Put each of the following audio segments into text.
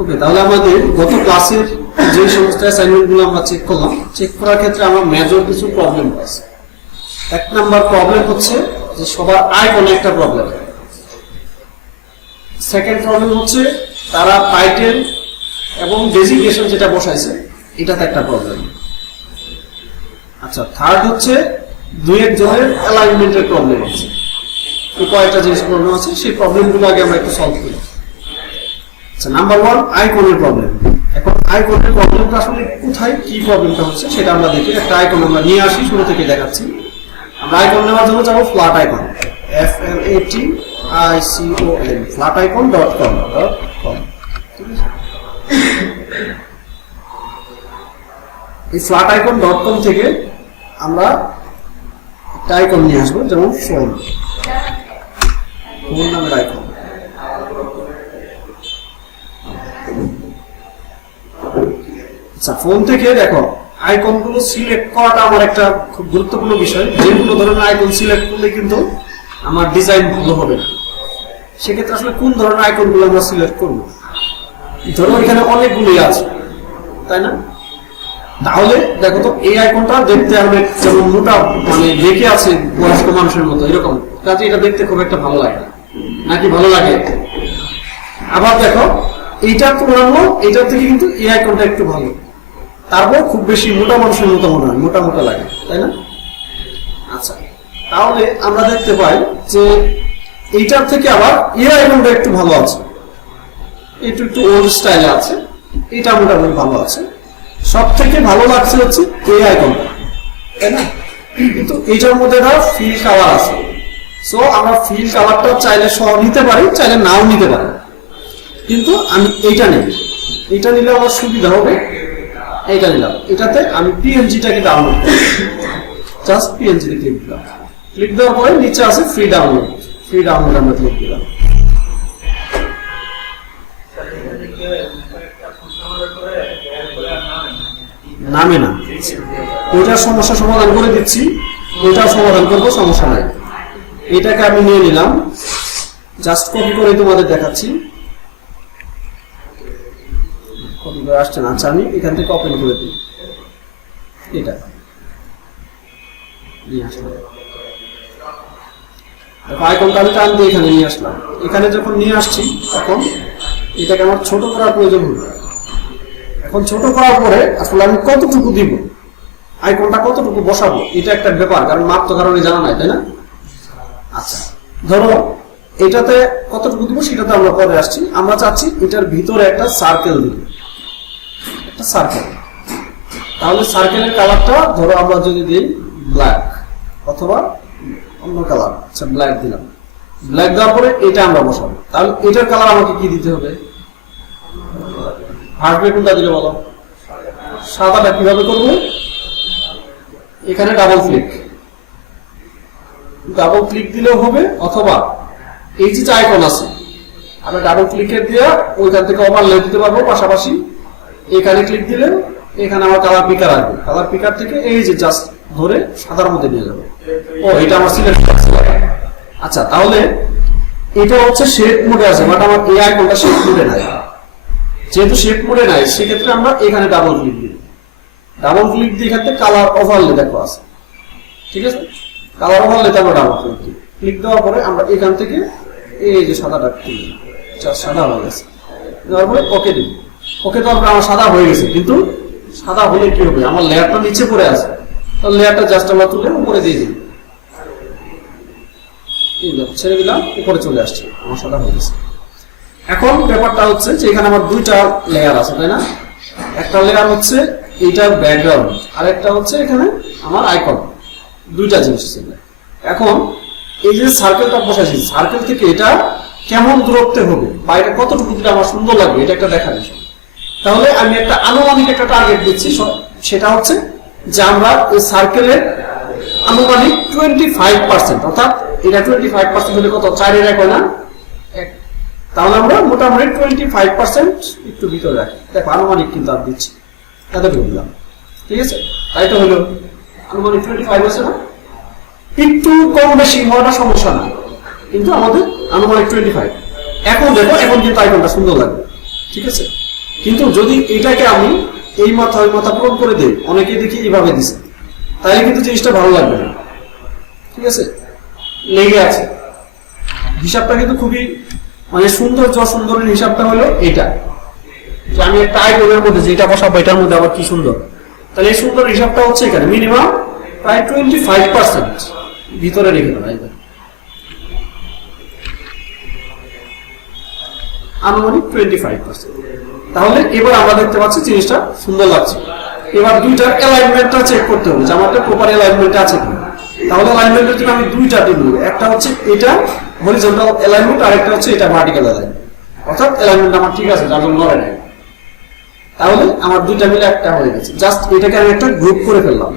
ওকে, তাহলে আমাদের গত ক্লাসের যে সমস্ত অ্যাসাইনমেন্টগুলো আমরা চেক করলাম, চেক করার ক্ষেত্রে আমার মেজর কিছু প্রবলেম আছে। এক নাম্বার প্রবলেম হচ্ছে যে সবার আইকনে একটা প্রবলেম। সেকেন্ড প্রবলেম হচ্ছে তারা টাইটেল এবং ডেজিগনেশন যেটা বসাইছে এটাতে একটা প্রবলেম। আচ্ছা, থার্ড হচ্ছে দুই একজনের অ্যালাইনমেন্টের প্রবলেম আছে। তো কয়েকটা জিনিস প্রবলেম আছে, সেই প্রবলেমগুলো আগে আমরা একটু সলভ করি। আচ্ছা, নাম্বার ওয়ান আইকনের প্রবলেম। এখন আইকনের প্রবলেমটা আসলে কোথায় কি প্রবলেমটা হচ্ছে সেটা আমরা দেখি। একটা আইকন আমরা নিয়ে আসি, শুরু থেকে দেখাচ্ছি। আমরা আইকন নেওয়ার জন্য যাবো ফ্ল্যাট আইকন, FLATICON, flaticon.com। এই flaticon.com থেকে আমরা একটা আইকন নিয়ে আসবো, যেমন ফোন নামের আইকন। আচ্ছা, ফোন থেকে দেখো আইকনগুলো সিলেক্ট করাটা আমার একটা খুব গুরুত্বপূর্ণ বিষয়। যেগুলো ধরনের আইকন সিলেক্ট করলে কিন্তু আমার ডিজাইন ভালো হবে না। সেক্ষেত্রে আসলে কোন ধরনের আইকনগুলো আমরা সিলেক্ট করবো? ধরো এখানে অনেকগুলোই আছে, তাই না? তাহলে দেখো তো এই আইকনটা দেখতে অনেক যেমন মোটা, মানে দেখে আছে বয়স্ক মানুষের মতো এরকম, কাজে এটা দেখতে খুব একটা ভালো লাগে নাকি? ভালো লাগে। আবার দেখো এইটা তুলনামূলক এইটার থেকে কিন্তু এই আইকনটা একটু ভালো, তারপর খুব বেশি মোটা মানুষের মতো মনে হয়, মোটা মোটা লাগে, তাই না? আচ্ছা, তাহলে আমরা দেখতে পাই যে এইটার থেকে আবার এই আইকনটা একটু ভালো আছে, একটু একটু ওল্ড স্টাইলে আছে, এটা মোটামুটি ভালো আছে। সব থেকে ভালো লাগছে হচ্ছে এই আইকনটা, তাই না? কিন্তু এইটার মধ্যে একটা ফিল কালার আছে। সো আমরা ফিল কালারটা চাইলে সহ নিতে পারি, চাইলে নাও নিতে পারি। কিন্তু আমি এইটা নেব, এইটা নিলে আমার সুবিধা হবে। এইটা নিলাম, এটাতে আমি পিএনজিটাকে ডাউনলোড করব। জাস্ট পিএনজিতে ক্লিক দিলাম। ক্লিক দেওয়ার পরে নিচে আছে ফ্রি ডাউনলোড। ফ্রি ডাউনলোড আমরা ক্লিক দিলাম। নামে না, ওইটার সমস্যা সমাধান করে দিচ্ছি, ওইটার সমাধান করবো, সমস্যা নাই। এটাকে আমি নিয়ে নিলাম, জাস্ট কপি করে তোমাদের দেখাচ্ছি। কপি করে আসছে না। আচ্ছা, আমি এখান থেকে ওপেন করে দিই, এটা নিয়ে আসলাম। আইকনটা আমি টান দিয়ে এখানে নিয়ে আসলাম। এখানে যখন নিয়ে আসছি তখন এটাকে আমার ছোট করার প্রয়োজন হবে। এখন ছোট করার পরে আসলে আমি কতটুকু দিব, আইকনটা কতটুকু বসাবো, এটা একটা ব্যাপার, কারণ মাপ তো কারণে জানা নাই, তাই না? আচ্ছা, ধরো এটাতে কতটুকু দিব সেটাতে আমরা পরে আসছি। আমরা চাচ্ছি এটার ভিতরে একটা সার্কেল দিব, একটা সার্কেল। তাহলে সার্কেলের কালারটা ধরো আমরা যদি দিই ব্ল্যাক অথবা অন্য কালার। আচ্ছা, ব্ল্যাক দিলাম। ব্ল্যাক দেওয়ার পরে এটা আমরা বসাবো। তাহলে এটার কালার আমাকে কি দিতে হবে? হার্ডবে কোনটা দিলে বলো? সাদাটা কিভাবে করব? এখানে ডাবল ক্লিক দিলেও হবে, অথবা এই যে আইকন আছে আমরা ডাবল ক্লিকের দিয়ে ওইখান থেকে ওভারলে দিতে পারবো। পাশাপাশি এখানে ক্লিক দিলে এখানে আমার কালার পিকার আসবে। কালার পিকার থেকে এই যে জাস্ট ধরে সাদার মধ্যে নিয়ে যাবে। ও, এটা আমার সিলেক্ট করতে হবে। আচ্ছা, তাহলে এটা হচ্ছে শেপ মোডে আছে, বাট আমার এই আইকনটা শেপ মোডে নাই। যেহেতু শেপ মোডে নাই, সেক্ষেত্রে আমরা এখানে ডাবল ক্লিক দিই। ডাবল ক্লিক দিয়ে এখান থেকে কালার ওভারলে দেখো আছে, ঠিক আছে? কালার ওভারলেতে আমরা ডাবল ক্লিক দিই। ক্লিক দেওয়ার পরে আমরা এখান থেকে এই যে সাদাটা ক্লিক, সাদা হয়ে গেছে। দেওয়ার পরে ওকে দিই। ওকে দেওয়ার পরে আমার সাদা হয়ে গেছে। কিন্তু সাদা হলে কি হবে? আমার লেয়ারটা নিচে পড়ে আছে, তাহলে লেয়ারটা জাস্ট আমরা তুলে উপরে দিয়ে দিই, ছেড়ে দিলাম, উপরে চলে আসছে, আমার সাদা হয়ে গেছে। এখন ব্যাপারটা হচ্ছে যে এখানে আমার দুইটা লেয়ার আছে, তাই না? একটা লেয়ার হচ্ছে এইটার ব্যাকগ্রাউন্ড, আর একটা হচ্ছে এখানে আমার আইকন। দুইটা জিনিস ছিল। এখন এই যে সার্কেলটা বসাইছি, সার্কেল থেকে এটা কেমন দূরত্বে হবে বা এটা কতটুকু দিলে আমার সুন্দর লাগবে, এটা একটা দেখার বিষয়। তাহলে আমি একটা আনুমানিক একটা টার্গেট দিচ্ছি, সেটা হচ্ছে যে আমরা এই সার্কেলের আনুমানিক 25%, অর্থাৎ এটা 25% হলে কত? 4 এর 1 হয় না? তাহলে আমরা মোটামুটি 25% একটু ভিতরে রাখি। দেখো আনুমানিক কিন্তু আর দিচ্ছি, এত দিলাম, ঠিক আছে? তাই তো হলো আনুমানিক 25 আছে না? একটু কম বেশি হওয়াটা সমস্যা না, কিন্তু আমাদের আনুমানিক 25। এখন দেখো, এখন কিন্তু আইকনটা সুন্দর লাগবে, ঠিক আছে? কিন্তু যদি এটাকে আমি এই মাথা ওই মাথা পূরণ করে দেই, অনেকেই দেখি এইভাবে দিছে, তাহলে কিন্তু জিনিসটা ভালো লাগবে না। ঠিক আছে, লেগে আছে। হিসাবটা কিন্তু খুবই মানে সুন্দরের হিসাবটা হলো এটা, যে আমি একটা আইকনের মধ্যে যেটা বসাবো এটার মধ্যে আবার কি সুন্দর, তাহলে এই সুন্দর হিসাবটা হচ্ছে এখানে মিনিমাম প্রায় 25% ভিতরে রেখে দেবো, আনুমানিক 25%। তাহলে এবার আমরা দেখতে পাচ্ছি জিনিসটা সুন্দর লাগছে। এবার দুইটার অ্যালাইনমেন্টটা চেক করতে হবে যে আমাদের প্রপার অ্যালাইনমেন্ট আছে কিনা। তাহলে অ্যালাইনমেন্টের জন্য আমি দুইটা টিপ নেব, একটা হচ্ছে এটা হরিজন্টাল অ্যালাইনমেন্ট, আর একটা হচ্ছে এটা ভার্টিক্যাল অ্যালাইনমেন্ট, অর্থাৎ অ্যালাইনমেন্ট আমার ঠিক আছে, যার জন্য নড়ে নাই। তাহলে আমার দুইটা মিলে একটা হয়ে গেছে। জাস্ট এটাকে আমি একটা গ্রুপ করে ফেললাম।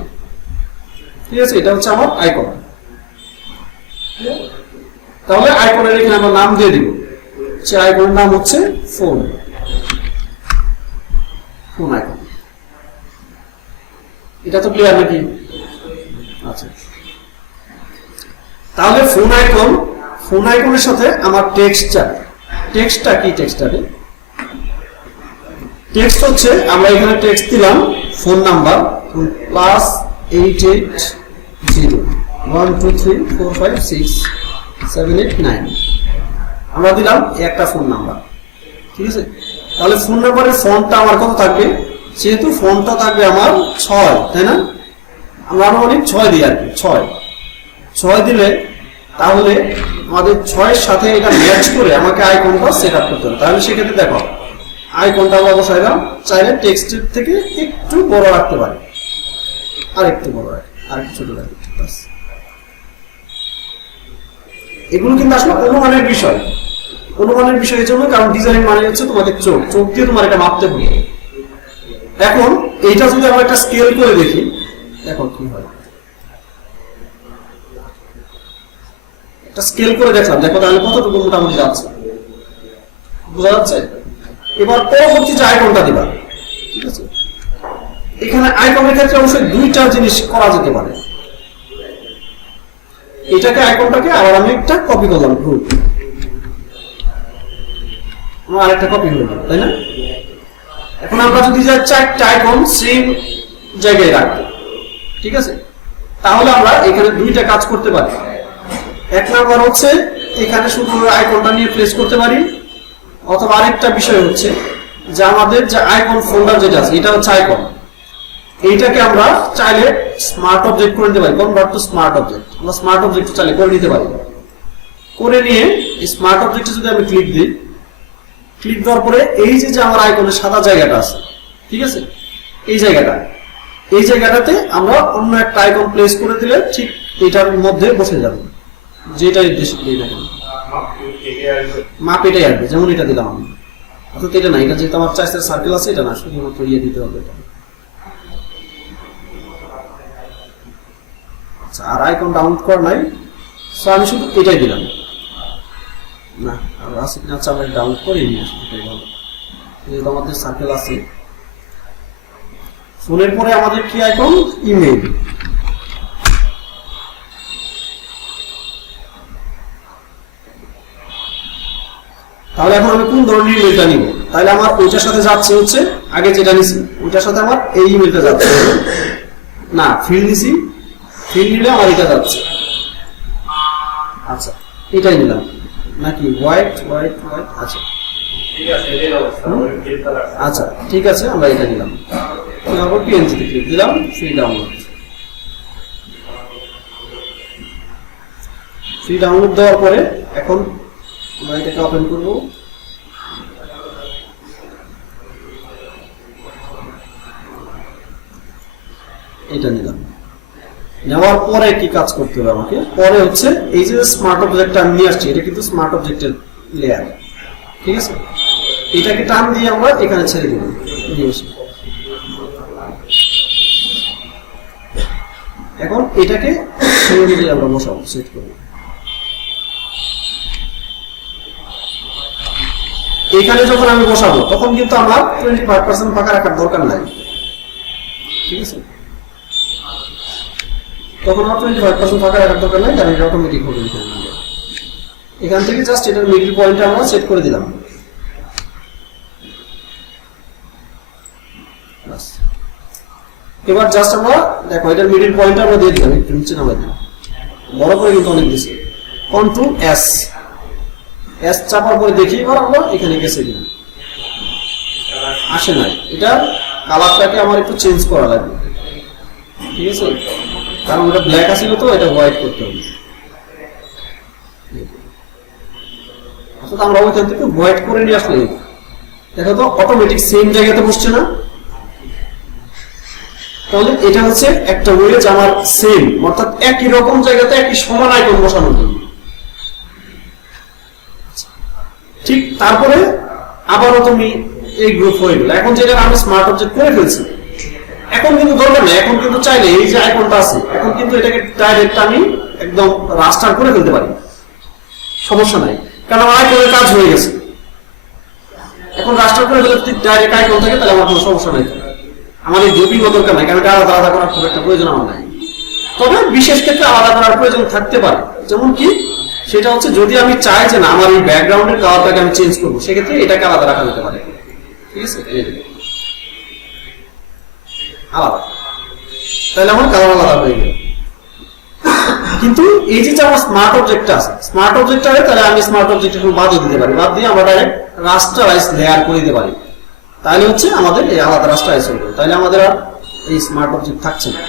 ঠিক আছে, এটা হচ্ছে আমার আইকন। তাহলে আইকনের এখানে আমরা নাম দিয়ে দিব, সে আইকনের নাম হচ্ছে ফোন আইকন। এটা তো ক্লিয়ার নাকি? আচ্ছা, তাহলে ফোন আইকনের সাথে আমার টেক্সটটা কি? টেক্সট হচ্ছে আমরা এখানে টেক্সট দিলাম ফোন নাম্বার +880123456789 আমরা দিলাম একটা ফোন নাম্বার। ঠিক আছে, তাহলে ফোন নাম্বারের ফন্টটা আমার কত থাকবে? যেহেতু ফন্টটা থাকবে আমার 6, তাই না? আমরা আনুমানিক 6 দিই আর কি, 6 দিলে তাহলে আমাদের 6-এর সাথে এটা ম্যাচ করে আমাকে আইকনটা সেট আপ করতে হবে। তাহলে সেক্ষেত্রে দেখো আইকনটা আমরা বসাইলাম, চাইলে টেক্সটের থেকে একটু বড় রাখতে পারি, আর একটু বড় রাখি, আর একটু ছোট রাখি। এগুলো কিন্তু আসলে অনুমানের বিষয় এই জন্য, কারণ ডিজাইন মানে হচ্ছে তোমাদের চোখ দিয়ে তোমার এটা মাপতে হবে। এখন এইটা যদি আমরা একটা স্কেল করে দেখি, এখন কি হয়, একটা স্কেল করে দেখলাম, দেখো তাহলে কতটুকু মোটামুটি যাচ্ছে, বোঝা যাচ্ছে? এবার পরবর্তী যে আইকনটা দিবা, ঠিক আছে, এখানে আইকনের ক্ষেত্রে অবশ্যই দুইটা জিনিস করা যেতে পারে। এটাকে আইকনটাকে আবার আমি একটা কপি করলাম, গ্রুপ, আরেকটা কপি হলো, তাই না? এখন আমরা যদি যাই 4টা আইকন সেম জায়গায় রাখবো, ঠিক আছে, তাহলে আমরা এখানে দুইটা কাজ করতে পারি। এক নাম্বার হচ্ছে এখানে শুধু আইকনটা নিয়ে প্লেস করতে পারি, অথবা আরেকটা বিষয় হচ্ছে যে আমাদের যে আইকন ফোল্ডার যেটা আছে এটা হচ্ছে আইকন, এইটাকে আমরা চাইলে স্মার্ট অবজেক্ট করে নিতে পারি, কনভার্ট টু স্মার্ট অবজেক্ট। আমরা স্মার্ট অবজেক্ট চাইলে করে নিতে পারি। করে নিয়ে এই স্মার্ট অবজেক্টে যদি আমি ক্লিক দিই, ক্লিক দেওয়ার পরে এই যে আমার আইকনের সাদা জায়গাটা আছে, ঠিক আছে, এই জায়গাটাতে আমরা অন্য একটা আইকন প্লেস করে দিলে ঠিক এটার মধ্যে বসে যাবে, যেটা নির্দেশ করি না কেন মাপ এটাই আসবে। যেমন এটা দিলাম আমি, অর্থাৎ এটা না, এটা যেহেতু আমার চার্চের সার্কেল আছে, এটা না, শুধুমাত্র দিতে হবে এটা। আচ্ছা, আর আইকন ডাউনলোড করা নাই, সো আমি শুধু এটাই দিলাম না, আর আছে কিনা আচ্ছা আমরা ডাউনলোড করে নিয়ে আসি, এটাই ভালো, যেহেতু আমাদের সার্কেল আছে। ফোনের পরে আমাদের কি আইকন? ইমেল। তাহলে এখন আমি কোন ধরনের ইমেলটা নিব? তাহলে আমার ওইটার সাথে যাচ্ছে হচ্ছে আগে যেটা নিছি ওইটার সাথে আমার এই ইমেলটা যাচ্ছে না, ফিল্ড নিছি, ফিল্ড নিলে আমার এটা যাচ্ছে। আচ্ছা, এটাই নিলাম নাকি হোয়াইট? আচ্ছা আচ্ছা, ঠিক আছে, আমরা এটা নিলাম। পিএনজিতে ক্লিক দিলাম, ফ্রি ডাউনলোড দেওয়ার পরে এখন আমরা এটাকে ওপেন করব। এটা নিলাম, নেওয়ার পরে কি কাজ করতে হবে আমাকে? পরে হচ্ছে এই যে স্মার্ট অবজেক্টটা আমি নিয়ে আসছি, এটা কিন্তু স্মার্ট অবজেক্টের লেয়ার, ঠিক আছে, এটাকে টান দিয়ে আমরা এখানে ছেড়ে দেব। এখন এটাকে আমরা বসাবো, সেট করব। এখানে যখন আমি বসাবো তখন কিন্তু আমার 25% ফাঁকা রাখার দরকার নাই, ঠিক আছে, তখন আমার 25% ফাঁকা রাখার দরকার নাই, কারণ এটা অটোমেটিক হবে। এখান থেকে জাস্ট এটার মিডল পয়েন্টটা আমরা সেট করে দিলাম। এবার জাস্ট আমরা দেখো এটার মিডল পয়েন্ট আমরা দিয়ে দিলাম, একটু নিচে নামাই দিলাম, বড় করে কিন্তু অনেক দিছি, কন্ট্রোল এস, এস চাপার পরে দেখি এবার আমরা এখানে গেছে কিনা, আসে নাই, এটা কালারটাকে আমার একটু চেঞ্জ করা লাগবে, ঠিক আছে, কারণ এটা ব্ল্যাক আছিল তো এটা হোয়াইট করতে হবে, অর্থাৎ আমরা ওইখান থেকে হোয়াইট করে নিয়ে আসলে দেখো তো অটোমেটিক সেম জায়গাতে বসছে না। তাহলে এটা হচ্ছে একটা ওয়ে যে আমার সেম অর্থাৎ একই রকম জায়গাতে একই সমান আইকন বসানোর জন্য। ঠিক তারপরে আবারও তুমি এই গ্রুপ হয়ে গেল, এখন যেটা আমি স্মার্ট অবজেক্ট করে ফেলছি, এখন কিন্তু দরকার নেই, এখন কিন্তু চাইলে এই যে আইকনটা আছে এখন কিন্তু এটাকে ডাইরেক্ট আমি একদম রাস্টার করে ফেলতে পারি, সমস্যা নাই, কারণ আমার আইকনের কাজ হয়ে গেছে। এখন রাস্টার করে ফেলে যদি ডাইরেক্ট আইকন থাকে তাহলে আমার কোনো সমস্যা নাই, আমার এই গ্রুপিং দরকার নাই, কারণ এটা আলাদা আলাদা করার খুব একটা প্রয়োজন আমার নাই। তবে বিশেষ ক্ষেত্রে আলাদা করার প্রয়োজন থাকতে পারে, যেমন কি সেটা হচ্ছে যদি আমি চাই যে না আমার এই ব্যাকগ্রাউন্ডের কালারটাকে আমি চেঞ্জ করবো, সেক্ষেত্রে এটাকে আলাদা রাখা যেতে পারে, ঠিক আছে, আলাদা, তাহলে আমার কালার আলাদা হয়ে গেল। কিন্তু এই যে আমার স্মার্ট অবজেক্টটা আছে, স্মার্ট অবজেক্টটা তাহলে আমি স্মার্ট অবজেক্ট বাদও দিতে পারি, বাদ দিয়ে আমরা ডাইরেক্ট রাস্টারাইজ লেয়ার করে দিতে পারি, তাহলে হচ্ছে আমাদের এই আলাদা রাস্টারাইজ হয়ে গেল, তাহলে আমাদের আর এই স্মার্ট অবজেক্ট থাকছে না,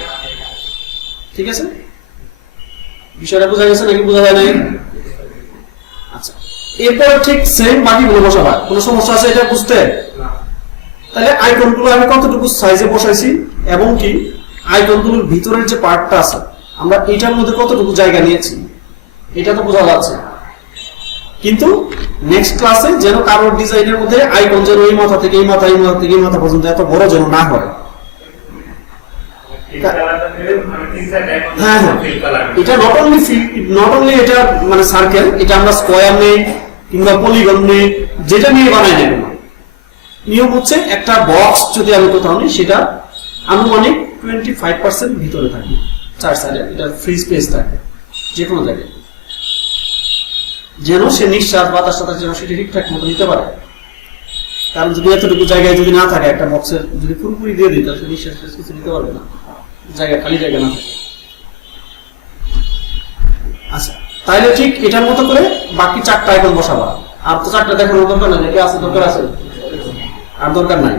ঠিক আছে, বিষয়টা বোঝা গেছে নাকি বোঝা যায় নাই? আচ্ছা, এরপর ঠিক সেম বাকিগুলো বসাবা, কোনো সমস্যা আছে এটা বুঝতে? তাহলে আইকনগুলো আমি কতটুকু সাইজে বসাইছি এবং কি আইকনগুলোর ভিতরের যে পার্টটা আছে আমরা এটার মধ্যে কতটুকু জায়গা নিয়েছি এটা তো বোঝা যাচ্ছে, কিন্তু নেক্সট ক্লাসে যেন কারোর ডিজাইনের মধ্যে আইকন যেন এই মাথা থেকে এই মাথা, এই মাথা থেকে এই মাথা পর্যন্ত এত বড় যেন না হয়। হ্যাঁ হ্যাঁ, এটা নট অনলি এটা মানে সার্কেল, এটা আমরা স্কোয়ার নেই কিংবা পলিগন নেই, যেটা নিয়ে বানাই নেব না, নিয়ম হচ্ছে একটা বক্স যদি আমি কোথাও নিই সেটা আনুমানিক 25% ভিতরে থাকবে, চার সাইডে এটা ফ্রি স্পেস থাকে যে কোনো জায়গায়, যেন সে নিঃশ্বাস বাতাস টাতাস যেন সেটা ঠিকঠাক মতো নিতে পারে। কারণ যদি এতটুকু জায়গায় যদি না থাকে, একটা বক্সের যদি পুরোপুরি দিয়ে দিই তাহলে নিঃশ্বাস কিছু নিতে পারবে না, জায়গা খালি জায়গা না থাকে। আচ্ছা, তাইলে ঠিক এটার মতো করে বাকি চারটা আইকন বসাবা, আর তো চারটা দেখানোর দরকার নাই, কি আছে দরকার আছে আর দরকার নাই।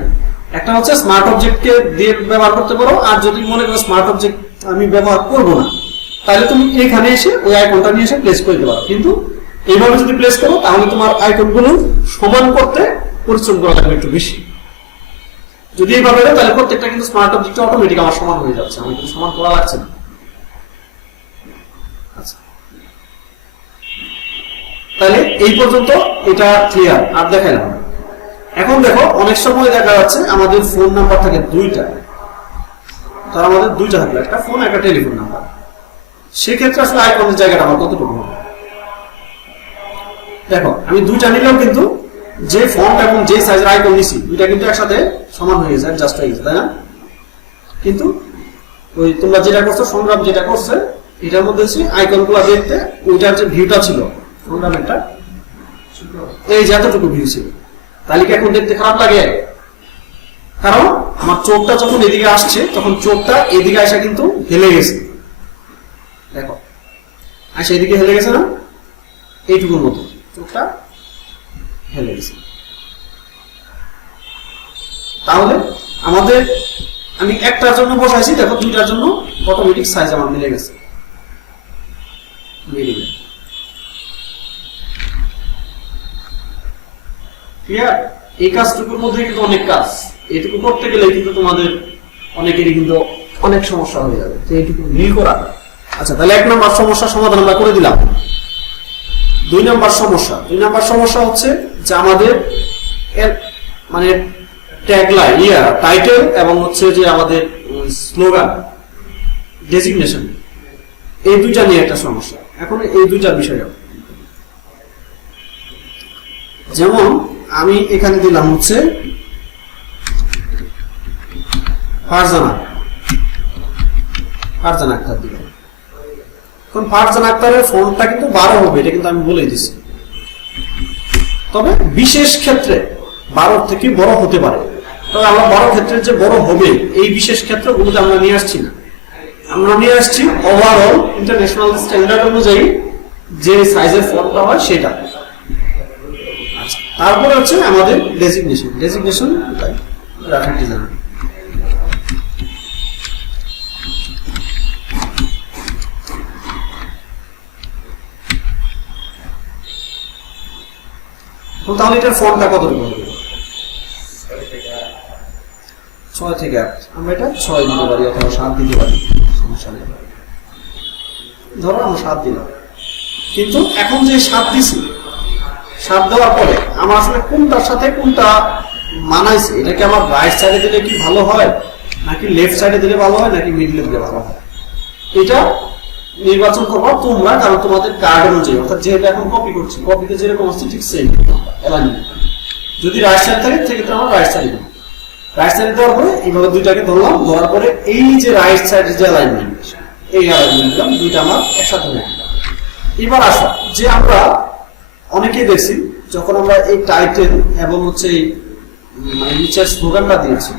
একটা হচ্ছে স্মার্ট অবজেক্টকে দিয়ে ব্যবহার করতে পারো, আর যদি মনে করো স্মার্ট অবজেক্ট আমি ব্যবহার করবো না তাহলে তুমি এখানে এসে ওই আইকনটা নিয়ে এসে প্লেস করে দিতে পারো, কিন্তু এইভাবে যদি প্লেস করো তাহলে তোমার আইকনগুলো সমান করতে পরিশ্রম করা লাগবে একটু বেশি। যদি এইভাবে তাহলে প্রত্যেকটা কিন্তু স্মার্ট অবজেক্ট অটোমেটিক আমার সমান হয়ে যাচ্ছে, আমার কিন্তু সমান করা লাগছে না। আচ্ছা, তাহলে এই পর্যন্ত এটা ক্লিয়ার, আর দেখাইলাম। এখন দেখো অনেক সময় দেখা যাচ্ছে আমাদের ফোন নাম্বার থাকে দুইটা, তার আমাদের দুইটা থাকবে, একটা ফোন একটা টেলিফোন নাম্বার, সেক্ষেত্রে আসলে আইকনের জায়গাটা আমার কতটুকু হবে? দেখো আমি দুইটা নিলাম, কিন্তু যে ফন্ট এবং যে সাইজের আইকন নিছি দুইটা কিন্তু একসাথে সমান হয়ে গেছে, জাস্ট হয়ে গেছে, তাই না? কিন্তু ওই তোমরা যেটা করছো, সংগ্রাম যেটা করছে এটার মধ্যে আইকনগুলো দেখতে ওইটার যে ভিউটা ছিল সংগ্রামেরটা এই যতটুকু ভিউ ছিল, তালিকা এখন দেখতে খারাপ লাগে, কারণ আমার চোখটা যখন এদিকে আসছে তখন চোখটা এদিকে আসা কিন্তু হেলে গেছে, দেখো আসা এদিকে হেলে গেছে না, এইটুকুর মতো চোখটা হেলে গেছে। তাহলে আমাদের আমি একটার জন্য বসাইছি, দেখো দুইটার জন্য অটোমেটিক সাইজ আমার মিলে গেছে, ক্লিয়ার? এই কাজটুকুর মধ্যে কিন্তু অনেক কাজ, এইটুকু করতে গেলে কিন্তু তোমাদের অনেকেরই কিন্তু অনেক সমস্যা হয়ে যাবে, এইটুকু মিল করা। আচ্ছা, তাহলে এক নম্বর সমস্যার সমাধান আমরা করে দিলাম। দুই নম্বর সমস্যা হচ্ছে যে আমাদের মানে ট্যাগলাইন, টাইটেল এবং হচ্ছে যে আমাদের স্লোগান ডেজিগনেশন, এই দুইটা নিয়ে একটা সমস্যা। এখন এই দুইটার বিষয় যেমন আমি এখানে দিলাম হচ্ছে ফারজানা আক্তার দিলাম। এখন ফারজানা আক্তারের ফন্টটা কিন্তু 12 হবে, এটা কিন্তু আমি বলে দিচ্ছি, তবে বিশেষ ক্ষেত্রে 12 থেকে বড় হতে পারে, তবে আমরা বড় ক্ষেত্রে যে বড় হবে এই বিশেষ ক্ষেত্রগুলোতে আমরা নিয়ে আসছি না, আমরা নিয়ে আসছি ওভারঅল ইন্টারন্যাশনাল স্ট্যান্ডার্ড অনুযায়ী যে সাইজের ফন্টটা হয় সেটা। আচ্ছা, তারপরে হচ্ছে আমাদের ডেজিগনেশন গ্রাফিক ডিজাইনার। তাহলে এটার ফন্টটা কতটুকু হবে? 6 থেকে 8, আমরা এটা 6 দিতে পারি অথবা 7 দিতে পারি, সমস্যা নেই। ধরো আমরা 7 দিলাম, কিন্তু এখন যে 7 দিছি, 7 দেওয়ার পরে আমার আসলে কোনটার সাথে কোনটা মানাইছে, এটা কি আমার রাইট সাইডে দিলে কি ভালো হয়, নাকি লেফট সাইডে দিলে ভালো হয়, নাকি মিডলে দিলে ভালো হয়, এটা নির্বাচন করবো তোমরা, কারণ তোমাদের কার্ড অনুযায়ী, অর্থাৎ যেহেতু এখন কপি করছি, কপিতে যেরকম আসছে ঠিক সেম অ্যালাইনমেন্ট। যদি রাইট সাইড থাকে সেক্ষেত্রে আমরা রাইট সাইডে দেবো। রাইট সাইডে দেওয়ার পরে এইভাবে দুইটাকে ধরলাম, ধরার পরে এই যে রাইট সাইডের যে অ্যালাইনমেন্ট, এই অ্যালাইনমেন্ট দিলাম, দুইটা আমার একসাথে হয়ে গেল। এবার আসো যে আমরা অনেকেই দেখছি যখন আমরা এই টাইটেল এবং হচ্ছে মানে নিচের স্লোগানটা দিয়েছি,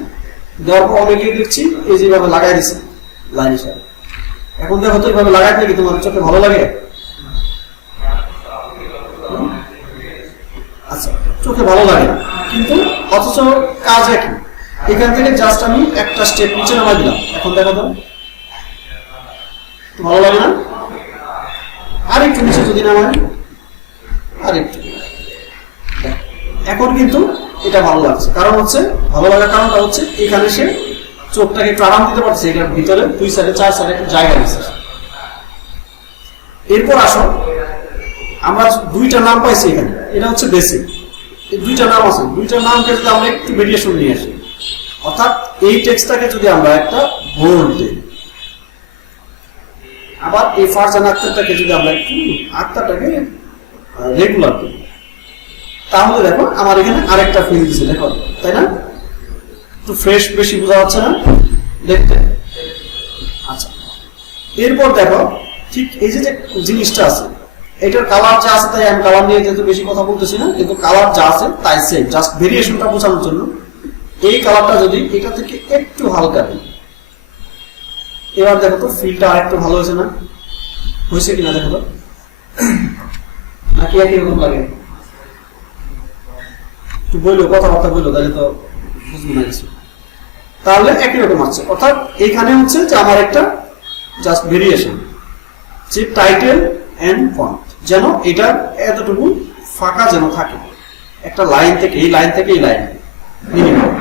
দেওয়ার পর অনেকেই দেখছি এই যেভাবে লাগাই দিচ্ছে লাইন হিসাবে। এখন দেখো তো এইভাবে লাগাই দিলে কি তোমার চোখে ভালো লাগে? আচ্ছা, চোখে ভালো লাগে না, কিন্তু অথচ কাজ একই। এখান থেকে জাস্ট আমি একটা স্টেপ নিচে নামাই দিলাম, এখন দেখো তো ভালো লাগে না? আর একটু নিচে যদি নামাই, আর একটু, এখন কিন্তু এটা ভালো লাগছে। কারণ হচ্ছে ভালো লাগার কারণটা হচ্ছে এখানে সে চোখটাকে একটু আরাম দিতে পারছে, এটার ভিতরে 2 সাইডে 4 সাইডে একটু জায়গা দিচ্ছে। এরপর আসো, আমরা দুইটা নাম পাইছি এখানে, এটা হচ্ছে বেসিক। এই দুইটা নাম আছে, দুইটা নামকে যদি আমরা একটু ভেরিয়েশন নিয়ে আসি, অর্থাৎ এই টেক্সটটাকে যদি আমরা একটা বোল্ড দিই, আবার এই ফারজান আক্তারটাকে যদি আমরা একটু আক্তারটাকে রেগুলার দিই, তাহলে দেখো আমার এখানে আরেকটা ফিল দিচ্ছে, দেখো, তাই না? একটু ফ্রেশ বেশি বোঝা যাচ্ছে না দেখতে? আচ্ছা, এরপর দেখো ঠিক এই যে জিনিসটা আছে, এটার কালার যা আছে, তাই আমি কালার নিয়ে যেহেতু বেশি কথা বলতেছি না, কিন্তু কালার যা আছে তাই সেম, জাস্ট ভেরিয়েশনটা বোঝানোর জন্য। এই কালারটা যদি এটা থেকে একটু হালকা দিই, এবার দেখো তো ফিলটা আরেকটু ভালো হয়েছে না? হয়েছে কিনা দেখো তো, নাকি একই রকম লাগে? একটু বললো, কথাবার্তা বললো, তাহলে তো বুঝবো না কিছু। তাহলে একই রকম আছে, অর্থাৎ এখানে হচ্ছে যে আমার একটা জাস্ট ভেরিয়েশন, যে টাইটেল এন্ড ফন্ট যেন এটা এতটুকু ফাঁকা যেন থাকে, একটা লাইন থেকে এই লাইন থেকে এই লাইন মিনিমাম।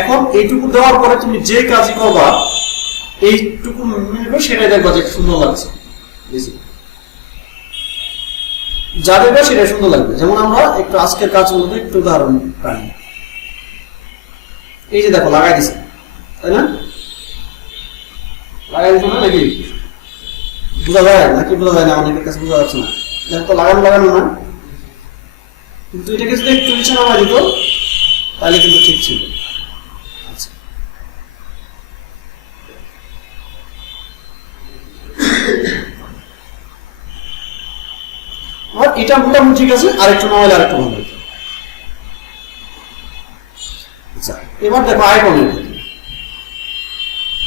এখন এইটুকু দেওয়ার পরে তুমি যে কাজই করবা এইটুকু মিলবে, সেটাই দেখবা যে সুন্দর লাগছে, যা দেখবে সেটা সুন্দর লাগবে। যেমন আমরা একটু আজকের কাজগুলোতে একটু উদাহরণ পাই, এই যে দেখো লাগাই দিছে, তাই না? লাগাই দিছো না? নাকি বোঝা যায় নাকি বোঝা যায় না? অনেকের কাছে বোঝা যাচ্ছে না, দেখো তো লাগানো না, কিন্তু এটাকে যদি একটু নিচে নামাই দিত তাহলে কিন্তু ঠিক ছিল। আচ্ছা, এটা মোটামুটি ঠিক আছে, আরেকটু নামাইলে আরেকটু ভালো হতো। আচ্ছা, এবার দেখো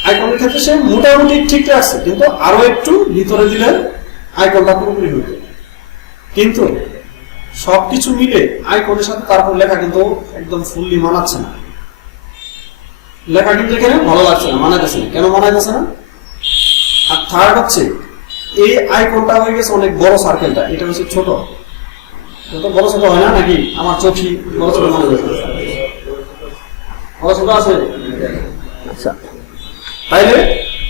আইকনের ক্ষেত্রে সে মোটামুটি ঠিক রাখছে, কিন্তু আরো একটু ভিতরে দিলে আইকনটা পুরোপুরি হইত। কিন্তু সবকিছু মিলে আইকনের সাথে তারপর লেখা কিন্তু একদম ফুললি মানাচ্ছে না, লেখা কিন্তু এখানে ভালো লাগছে না, মানাইতেছে না। কেন মানাইতেছে না? আর থার্ড হচ্ছে এই আইকনটা হয়ে গেছে অনেক বড়, সার্কেলটা এটা হচ্ছে ছোট, বড় ছোট হয় না নাকি? আমার চোখই বড় ছোট মনে হয়েছে, বড় ছোট আছে। আচ্ছা, তাইলে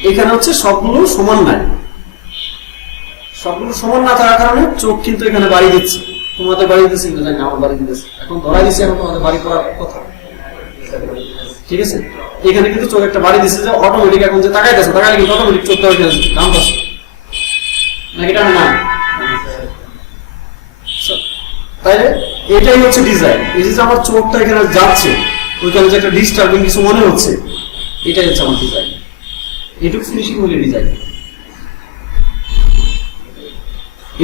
এখানে হচ্ছে সবগুলো সমান নাই, সবগুলো সমান না থাকার কারণে চোখ কিন্তু এখানে বাড়ি দিচ্ছে। তোমাদের বাড়ি দিচ্ছে কিন্তু জানি আমার বাড়ি দিতেছে, এখন ধরাই দিচ্ছে, এখন তোমাদের বাড়ি করার কথা, ঠিক আছে? এখানে কিন্তু চোখ একটা বাড়ি দিচ্ছে, যে অটোমেটিক এখন যে তাকাইতেছে, তাকাইলে কিন্তু অটোমেটিক চোখটা ওইখানে নামতেছে নাকি এটা না? তাইলে এটাই হচ্ছে ডিজাইন। এই যে আমার চোখটা এখানে যাচ্ছে, ওইখানে যে একটা ডিস্টার্বিং কিছু মনে হচ্ছে, এটাই হচ্ছে আমার ডিজাইন। এটুকু ফিনিশিং হলে ডিজাইন।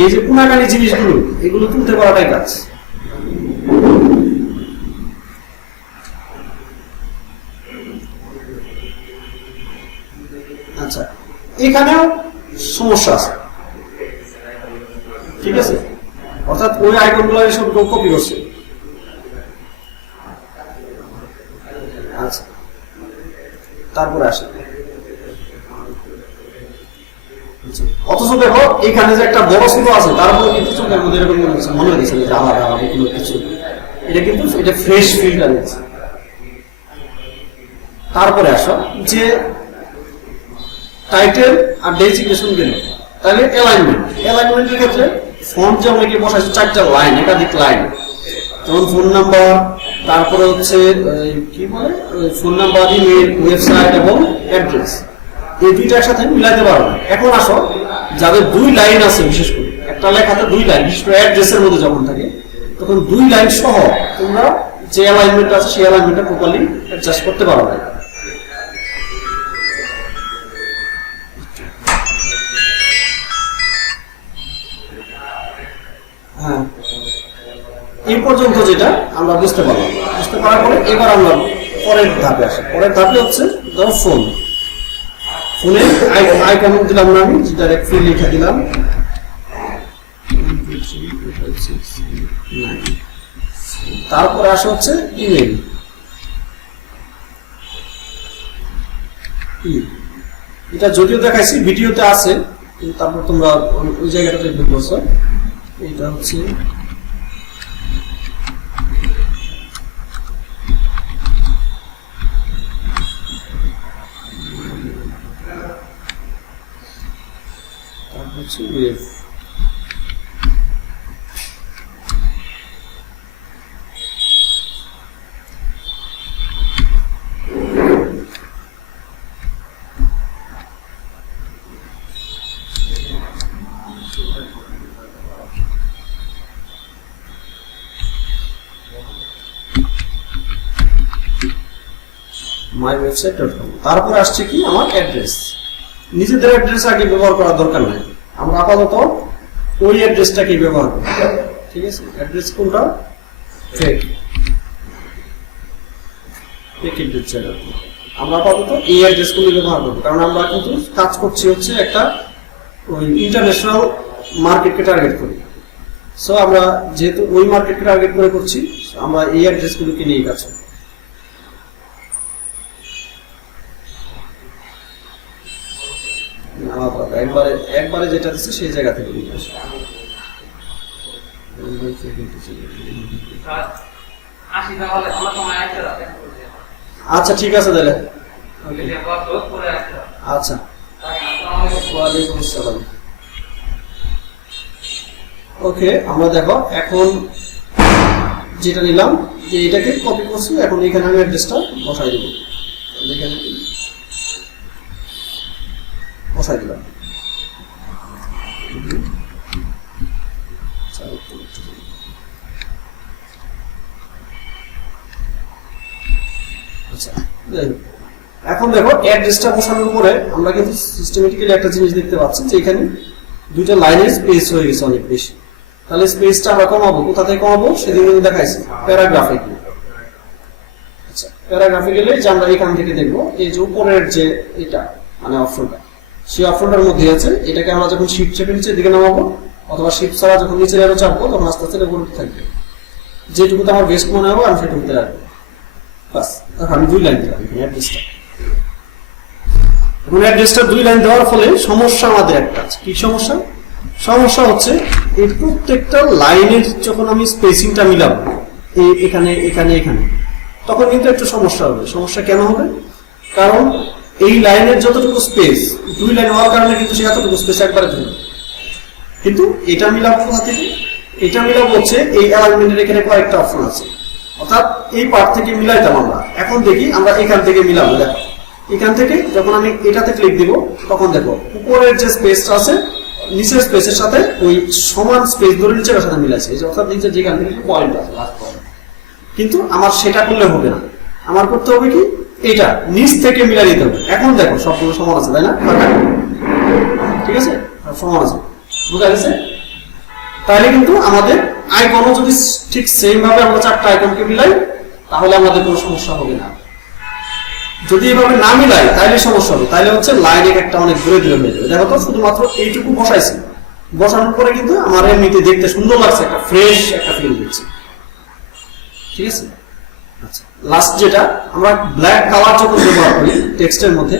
এই যে পুনাকানি জিনিসগুলো, এগুলো তুলতে পারাটাই কাজ। এখানেও সমস্যা আছে, ঠিক আছে? অর্থাৎ ওই আইকনগুলো সব কপি করছে। আচ্ছা, তারপরে আসে, অথচ দেখো এখানে যে একটা বড় ছোট আছে তারপরে কিন্তু চোখের মধ্যে এরকম মনে হচ্ছে যে আলাদা আলাদা কোনো কিছু, এটা কিন্তু এটা ফ্রেশ ফিল্টার আছে। তারপরে আসো যে টাইটেল আর ডেজিগনেশন গেল, তাহলে অ্যালাইনমেন্টের ক্ষেত্রে ফন্ট যে অনেকে বসাইছে 4টা লাইন, একাধিক লাইন, যেমন ফোন নাম্বার, তারপরে হচ্ছে কি বলে ফোন নাম্বার, ইমেল, ওয়েবসাইট এবং অ্যাড্রেস, এই দুইটা একসাথে মিলাইতে পারো না। এখন আসো যাদের 2 লাইন আছে, বিশেষ করে একটা লেখাতে 2 লাইন, বিশেষ করে অ্যাড্রেসের মধ্যে যখন থাকে তখন 2 লাইন সহ তোমরা যে অ্যালাইনমেন্ট আছে সেই অ্যালাইনমেন্টটা প্রপারলি অ্যাডজাস্ট করতে পারো না। হ্যাঁ, এই পর্যন্ত যেটা আমরা বুঝতে পারলাম, বুঝতে পারার পরে এবার আমরা পরের ধাপে আসি। পরের ধাপে হচ্ছে ধরো ফোনে আইকন দিলাম না, আমি ডাইরেক্ট ফ্রি লিখে দিলাম, তারপরে আসা হচ্ছে ইমেল। এটা যদিও দেখাইছি ভিডিওতে আছে, কিন্তু তারপর তোমরা ওই জায়গাটাতে বুঝছো। এটা হচ্ছে ওয়েব। mywebsite.com। তারপর আসছে কি আমার অ্যাড্রেস। নিজেদের অ্যাড্রেস আগে ব্যবহার করার দরকার নাই, আমরা আপাতত ওই অ্যাড্রেসটাকে ব্যবহার করি, ঠিক আছে? অ্যাড্রেস কোনটা? Fake address. আমরা আপাতত এই অ্যাড্রেসগুলো ব্যবহার করবো, কারণ আমরা কিন্তু কাজ করছি হচ্ছে একটা ওই ইন্টারন্যাশনাল মার্কেটকে টার্গেট করি। সো আমরা যেহেতু ওই মার্কেটকে টার্গেট করে করছি, আমরা এই অ্যাড্রেসগুলোকে নিয়ে কাজ করি। একবারে যেটা দিচ্ছে সেই জায়গা থেকে নিয়ে আসে। আচ্ছা, ঠিক আছে তাহলে। আচ্ছা, ওয়ালাইকুম আসসালাম। ওকে, আমরা দেখো এখন যেটা নিলাম যে এটাকে কপি করছি, এখন এখানে আমি অ্যাড্রেসটা বসাই দেবো, এখানে বসাই দিলাম। আচ্ছা, এখন দেখো অ্যাড্রেসটা বসানোর পরে আমরা কিন্তু সিস্টেমেটিক্যালি একটা জিনিস দেখতে পাচ্ছি যে এখানে 2টা লাইনের স্পেস হয়ে গেছে অনেক বেশি। তাহলে স্পেসটা আমরা কমাবো, কোথা থেকে কমাবো সেদিন দেখাইছি, প্যারাগ্রাফে গিয়ে। আচ্ছা, প্যারাগ্রাফে গেলে যে আমরা এখান থেকে দেখবো এই যে উপরের যে এটা মানে অপশনটা, সেই অপশনটার মধ্যে আছে। এটাকে আমরা যখন শিফট চেপে নিচের দিকে নামাবো অথবা শিফট ছাড়া যখন নিচে আরো চাপবো তখন আস্তে আস্তে উপরে থাকবে। যেটুকুতে আমার বেস্ট মনে হবে আমি সেটুকুতে রাখবো। বাস, তখন আমি 2 লাইন দিলাম এখানে অ্যাড্রেসটা। এখন অ্যাড্রেসটা 2 লাইন দেওয়ার ফলে সমস্যা আমাদের একটা আছে। কি সমস্যা? সমস্যা হচ্ছে এই প্রত্যেকটা লাইনের যখন আমি স্পেসিংটা মিলাবো এখানে এখানে এখানে, তখন কিন্তু একটু সমস্যা হবে। সমস্যা কেন হবে? কারণ এই লাইনের যতটুকু স্পেস, 2 লাইন হওয়ার কারণে কিন্তু সে এতটুকু স্পেস একবারে ধরবে। কিন্তু এটা মিলাবো কোথা থেকে? এটা মিলাবো হচ্ছে এই অ্যালাইনমেন্টের এখানে কয়েকটা অপশন আছে, অর্থাৎ এই পার্ট থেকে মিলাইতাম আমরা। এখন দেখি আমরা এখান থেকে মিলাবো। দেখো এখান থেকে যখন আমি এটাতে ক্লিক দিব তখন দেখো উপরের যে স্পেসটা আছে নিচের স্পেসের সাথে ওই সমান স্পেস ধরে নিচের সাথে মিলাইছে, অর্থাৎ নিচে যেখান থেকে পয়েন্ট আছে লাস্ট পয়েন্ট। কিন্তু আমার সেটা করলে হবে না, আমার করতে হবে কি এটা নিচ থেকে মিলাই দিতে হবে। এখন দেখো সবগুলো সমান আছে, তাই না? ঠিক আছে, সমান আছে, বুঝা গেছে? তাহলে কিন্তু আমাদের আইকনও যদি ঠিক সেম ভাবে আমরা 4টা আইকনকে মিলাই তাহলে আমাদের কোনো সমস্যা হবে না। যদি এভাবে না মিলাই তাহলে সমস্যা হবে, তাহলে হচ্ছে লাইন একটা অনেক দূরে দূরে হয়ে যাবে। দেখো তো শুধুমাত্র এইটুকু বসাইছি, বসানোর পরে কিন্তু আমার এমনিতে দেখতে সুন্দর লাগছে, একটা ফ্রেশ একটা ফিল দিচ্ছে। ঠিক আছে, আচ্ছা লাস্ট যেটা আমরা ব্ল্যাক কালার যখন ব্যবহার করি টেক্সটের মধ্যে,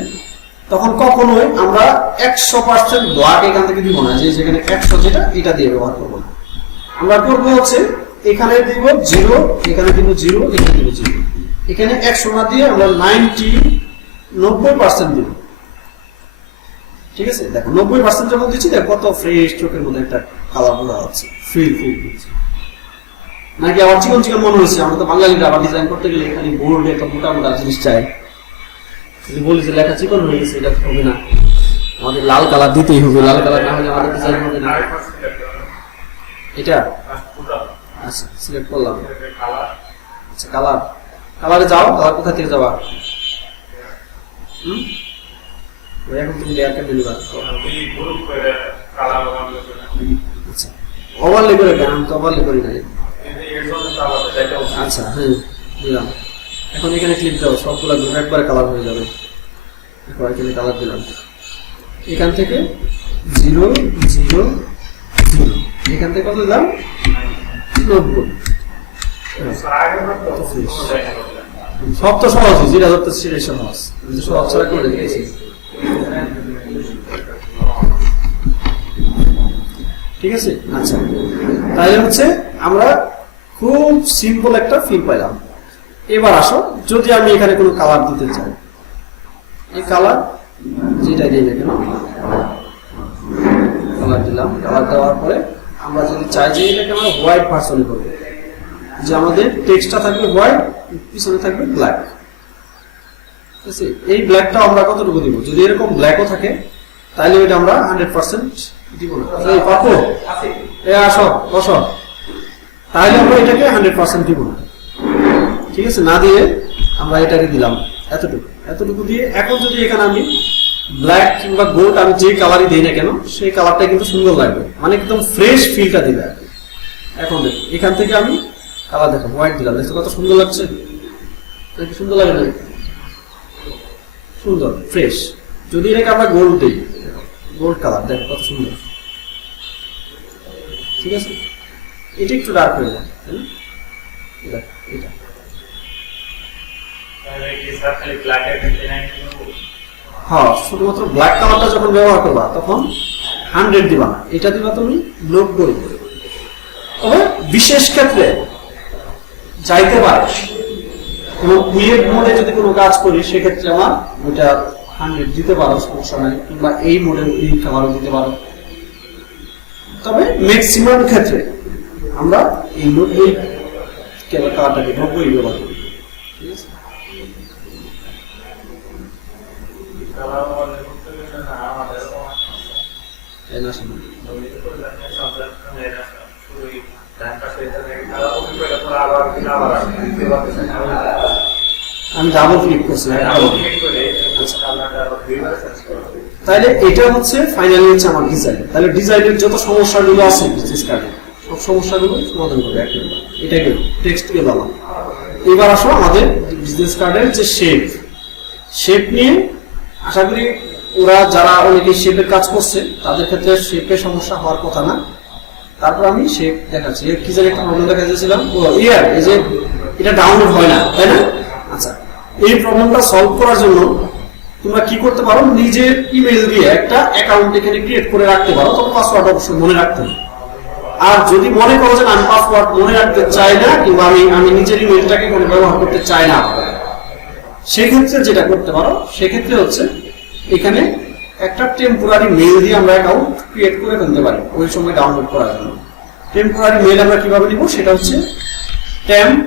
তখন কখনোই আমরা 100% ব্ল্যাক এখান থেকে দিব না, যে যেখানে 100 যেটা এটা দিয়ে ব্যবহার করবো না। আমরা করবো হচ্ছে এখানে দিব 0, এখানে দিব 0, এখানে দিব 0, এখানে 100 না দিয়ে আমরা 90% দিব। ঠিক আছে, দেখো 90% যখন দিচ্ছি দেখো কত ফ্রেশ, চোখের মধ্যে একটা কালার বোঝা যাচ্ছে, ফিল দিচ্ছে নাকি। আবার চিকন চিকন মনে হচ্ছে, আমরা তো বাঙালিরা আবার ডিজাইন করতে গেলে এখানে বোর্ড একটা মোটা মোটা জিনিস চাই, বলি যে লেখা চিকন হয়ে গেছে, এটা হবে না, আমাদের লাল কালার দিতেই হবে, লাল কালার না হলে আমাদের ডিজাইন হবে না। এটা আচ্ছা সিলেক্ট করলাম, আচ্ছা কালার, কালারে যাও, কালার কোথা থেকে যাওয়া, এখন তুমি লেয়ার কে দিবা, আচ্ছা ওভারলে করে দেন, আমি তো ওভারলে করি নাই। আচ্ছা হ্যাঁ দিলাম, এখন এখানে ক্লিক দাও, সবগুলো গ্রুপ একবারে কালার হয়ে যাবে। এখন এখানে কালার দিলাম, এখান থেকে 0 0 0, এখান থেকে কত দিলাম 90। সব তো সহজ, যেটা ধরতে সেটা সহজ, সহজ ছাড়া করে দিয়েছি। ঠিক আছে, আচ্ছা তাহলে হচ্ছে আমরা খুব সিম্পল একটা ফিল পাইলাম। এবার আসো, যদি আমি এখানে কোনো কালার দিতে চাই, এই কালার যেটা দিই না কেন কালার দিলাম, কালার দেওয়ার পরে আমরা যদি চাই যে এটাকে আমরা হোয়াইট ভার্সনে করবো, যে আমাদের টেক্সটটা থাকবে হোয়াইট, পিছনে থাকবে ব্ল্যাক। ঠিক আছে, এই ব্ল্যাকটা আমরা কতটুকু দিব, যদি এরকম ব্ল্যাকও থাকে তাহলে এটা আমরা 100% দিব না। এই পাপো এ আসো বসো, তাহলে আমরা এটাকে 100% দিব না। ঠিক আছে, না দিয়ে আমরা এটাকে দিলাম এতটুকু, এতটুকু দিয়ে এখন যদি এখানে আমি ব্ল্যাক কিংবা গোল্ড আমি যে কালারই দিই না কেন সেই কালারটা কিন্তু সুন্দর লাগবে, মানে একদম ফ্রেশ ফিলটা দিবে। এখন দেখো এখান থেকে আমি কালার দেখো হোয়াইট দিলাম, দেখো কত সুন্দর লাগছে, নাকি সুন্দর লাগে না, সুন্দর ফ্রেশ। যদি এটাকে আমরা গোল্ড দিই, গোল্ড কালার দেখো কত সুন্দর। ঠিক আছে, এটা একটু ডার্ক হয়ে যায়, তাই না? এটা হ্যাঁ, শুধুমাত্র ব্ল্যাক কালারটা যখন ব্যবহার করবা তখন 100 দিবা না, এটা দিবা তুমি 90। তবে বিশেষ ক্ষেত্রে চাইতে পারে কোনো উইয়েড মোডে যদি কোনো কাজ করি সেক্ষেত্রে আমার ওইটা 100 দিতে পারো, সমস্যা নাই, কিংবা এই মোডে এই কালারও দিতে পারো। তবে ম্যাক্সিমাম ক্ষেত্রে আমরা এই 90 কালারটাকে 90 ব্যবহার করি। ঠিক আছে, আমি ডাবল ক্লিক করছি, তাহলে এটা হচ্ছে ফাইনালি হচ্ছে আমার ডিজাইন। তাহলে ডিজাইনের যত সমস্যাগুলো আছে বিজনেস কার্ডে সব সমস্যাগুলো সমাধান করবে এক নম্বর, এটাই গেল টেক্সট গেল আমার। এবার আসো আমাদের বিজনেস কার্ডের যে শেপ নিয়ে, আশা করি ওরা যারা অনেকে শেপের কাজ করছে তাদের ক্ষেত্রে শেপের সমস্যা হওয়ার কথা না। তারপর আমি শেপ দেখাচ্ছি, কি জানি একটা প্রবলেম দেখা যাচ্ছিলাম, এই যে এটা ডাউনলোড হয় না, তাই না? আচ্ছা, এই প্রবলেমটা সলভ করার জন্য তোমরা কি করতে পারো, নিজের ইমেল দিয়ে একটা অ্যাকাউন্ট এখানে ক্রিয়েট করে রাখতে পারো, তবে পাসওয়ার্ড অবশ্যই মনে রাখতে হবে। আর যদি মনে করো যে আমি পাসওয়ার্ড মনে রাখতে চাই না, কিংবা আমি নিজের ইমেলটাকে কোনো ব্যবহার করতে চাই না, সেক্ষেত্রে যেটা করতে পারো সেক্ষেত্রে হচ্ছে এখানে একটা টেম্পোরারি মেইল দিয়ে আমরা অ্যাকাউন্ট ক্রিয়েট করে ফেলতে পারি ওই সময় ডাউনলোড করার জন্য। টেম্পোরারি মেইল আমরা কিভাবে নিব, সেটা হচ্ছে টেম্প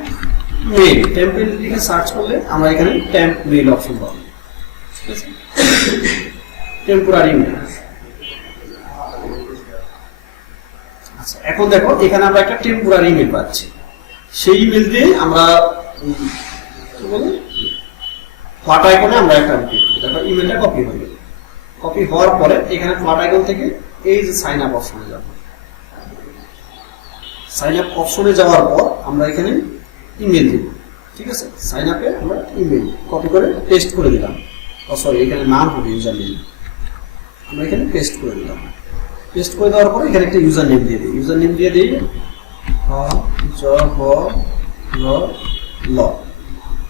মেইল। টেম্প মেইল লিখে সার্চ করলে আমরা এখানে টেম্প মেইল অপশন পাবো। ঠিক আছে, টেম্পোরারি মেইল। আচ্ছা, এখন দেখো এখানে আমরা একটা টেম্পোরারি ইমেল পাচ্ছি, সেই ইমেল দিয়ে আমরা কি বলে ফ্ল্যাট আইকনে আমরা একটা দেখো ইমেলটা কপি হয়ে গেল। কপি হওয়ার পরে এখানে ফ্ল্যাট আইকন থেকে এই যে সাইন আপ অপশনে যাব। সাইন আপ অপশনে যাওয়ার পর আমরা এখানে ইমেল দিব। ঠিক আছে, সাইন আপে আমরা ইমেল কপি করে পেস্ট করে দিলাম। সরি, এখানে নাম হবে ইউজার নেম, আমরা এখানে পেস্ট করে দিলাম। পেস্ট করে দেওয়ার পরে এখানে একটা ইউজার নেম দিয়ে দিই। ইউজার নেম দিয়ে দিই ল,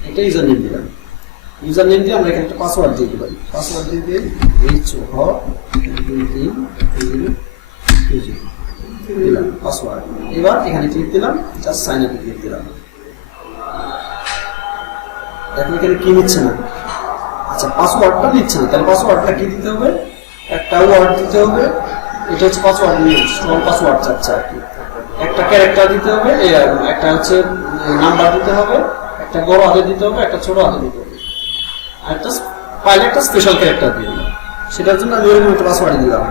একটা ইউজার নেম দিলাম। ইউজার নেম দিয়ে আমরা এখানে একটা পাসওয়ার্ড দিয়ে দিতে পারি। পাসওয়ার্ড দিয়ে দিই দিলাম পাসওয়ার্ড। এবার এখানে ক্লিক দিলাম, জাস্ট সাইন আপে ক্লিক দিলাম। দেখো এখানে কি নিচ্ছে না, আচ্ছা পাসওয়ার্ডটা নিচ্ছে না, তাহলে পাসওয়ার্ডটা কি দিতে হবে, একটা ওয়ার্ড দিতে হবে। এটা হচ্ছে পাসওয়ার্ড নিয়ে স্ট্রং পাসওয়ার্ড চাচ্ছে আর কি। একটা ক্যারেক্টার দিতে হবে, একটা হচ্ছে নাম্বার দিতে হবে, একটা বড় হাতে দিতে হবে, একটা ছোট হাতে দিতে হবে, আর একটা পাইলে একটা স্পেশাল ক্যারেক্টার দিয়ে দিলাম। সেটার জন্য আমি ওরকম একটা পাসওয়ার্ড দিলাম।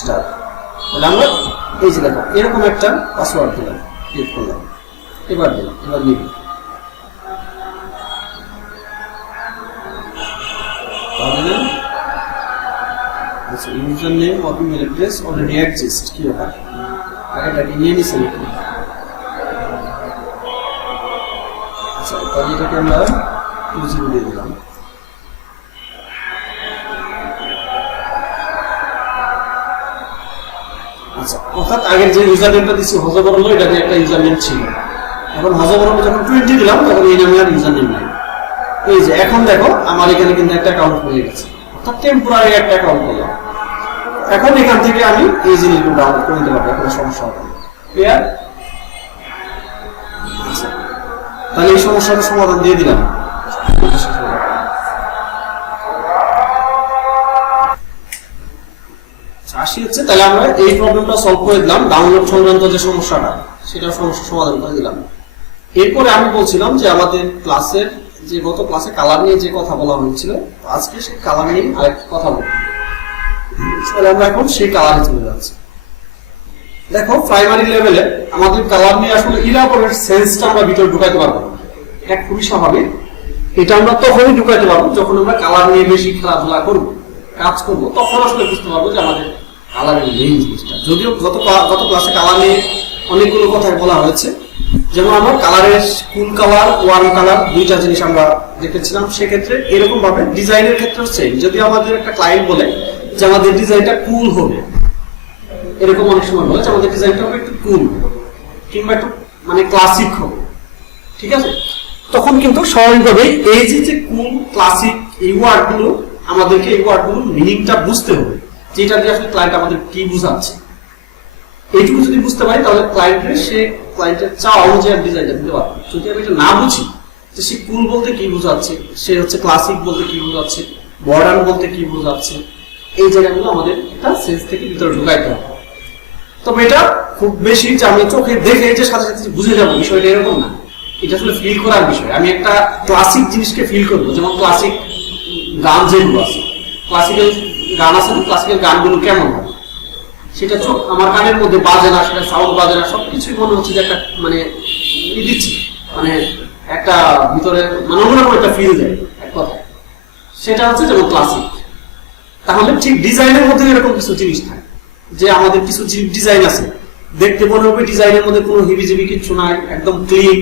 স্টার, তাহলে আমরা এই যে দেখো এরকম একটা পাসওয়ার্ড দিলাম, ক্লিক করলাম, এবার দিলাম, এবার নিব। তাহলে আচ্ছা user name or email address already exist, কি ব্যাপার আগেটাকে নিয়ে নিছে নাকি? আচ্ছা তাহলে এটাকে আমরা 20 দিয়ে দিলাম। আচ্ছা, অর্থাৎ আগের যে ইউজার নেমটা দিচ্ছি হজবরল, এটাতে একটা ইউজার নেম ছিল। এখন হজবরল যখন 20 দিলাম তখন এই নামে আর ইউজার নেম নাই। এই যে এখন দেখো আমার এখানে কিন্তু একটা অ্যাকাউন্ট হয়ে গেছে, অর্থাৎ টেম্পোরারি একটা অ্যাকাউন্ট করলাম। এখন এখান থেকে আমি এই জিনিসগুলো ডাউনলোড করে নিতে পারবো, কোনো সমস্যা হবে না। ক্লিয়ার? আচ্ছা তাহলে এই সমস্যাটার সমাধান দিয়ে দিলাম। আসি হচ্ছে তাহলে আমরা এই প্রবলেমটা সলভ করে দিলাম, ডাউনলোড সংক্রান্ত যে সমস্যাটা সেটার সমস্যা সমাধান করে দিলাম। এরপরে আমি বলছিলাম যে আমাদের ক্লাসের যে গত ক্লাসে কালার নিয়ে যে কথা বলা হয়েছিল, আজকে সেই কালার নিয়ে আরেকটা কথা বলবো। তাহলে আমরা এখন সেই কালারে চলে যাচ্ছি। দেখো প্রাইমারি লেভেলে আমাদের কালার নিয়ে আসলে ইলাবোরেট সেন্সটা আমরা ভিতরে ঢুকাইতে পারবো না, এটা খুবই স্বাভাবিক। এটা আমরা তখনই ঢুকাইতে পারবো যখন আমরা কালার নিয়ে বেশি খেলাধুলা করবো, কাজ করবো, তখন আসলে বুঝতে পারবো যে আমাদের কালারের মেইন জিনিসটা। যদিও গত ক্লাসে কালার নিয়ে অনেকগুলো কথাই বলা হয়েছে, যেমন আমরা কালারের কুল কালার, ওয়ার্ম কালার দুইটা জিনিস আমরা দেখেছিলাম। সেক্ষেত্রে এরকম ভাবে ডিজাইনের ক্ষেত্রে সেম, যদি আমাদের একটা ক্লায়েন্ট বলে যে আমাদের ডিজাইনটা কুল হবে, এরকম অনেক সময় বলে যে আমাদের ডিজাইনটা হবে একটু কুল কিংবা একটু মানে ক্লাসিক হবে, ঠিক আছে, তখন কিন্তু স্বাভাবিকভাবে এই যে কুল ক্লাসিক এই ওয়ার্ডগুলো আমাদেরকে এই ওয়ার্ডগুলোর মিনিংটা বুঝতে হবে, যেটা দিয়ে আসলে ক্লায়েন্ট আমাদের কি বুঝাচ্ছে। এইটুকু যদি বুঝতে পারি তাহলে ক্লায়েন্টের চাওয়া অনুযায়ী ডিজাইনটা দিতে পারবো। যদি আমি এটা না বুঝি যে সে কুল বলতে কি বোঝাচ্ছে, সে হচ্ছে ক্লাসিক বলতে কি বোঝাচ্ছে, মডার্ন বলতে কি বোঝাচ্ছে, এই জায়গাগুলো আমাদের একটা সেন্স থেকে ভিতরে ঢুকাইতে হবে। তবে এটা খুব বেশি যে আমি চোখে দেখে যে সাথে সাথে বুঝে যাবো বিষয়টা এরকম না, এটা আসলে ফিল করার বিষয়। আমি একটা ক্লাসিক জিনিসকে ফিল করবো, যেমন ক্লাসিক গান যেগুলো আছে, ক্লাসিক্যাল গান আছে, ক্লাসিক্যাল গানগুলো কেমন হবে সেটা চোখ আমার কানের মধ্যে বাজে না, সেটা সাউন্ড বাজে না, সবকিছুই মনে হচ্ছে যে একটা মানে দিচ্ছি, মানে একটা ভিতরে মানে অন্যরকম একটা ফিল দেয় এক কথায়, সেটা হচ্ছে যেমন ক্লাসিক। তাহলে ঠিক ডিজাইনের মধ্যে এরকম কিছু জিনিস থাকে যে আমাদের কিছু ডিজাইন আছে দেখতে মনে হবে ডিজাইনের মধ্যে কোনো হিবিজিবি কিছু নাই, একদম ক্লিন,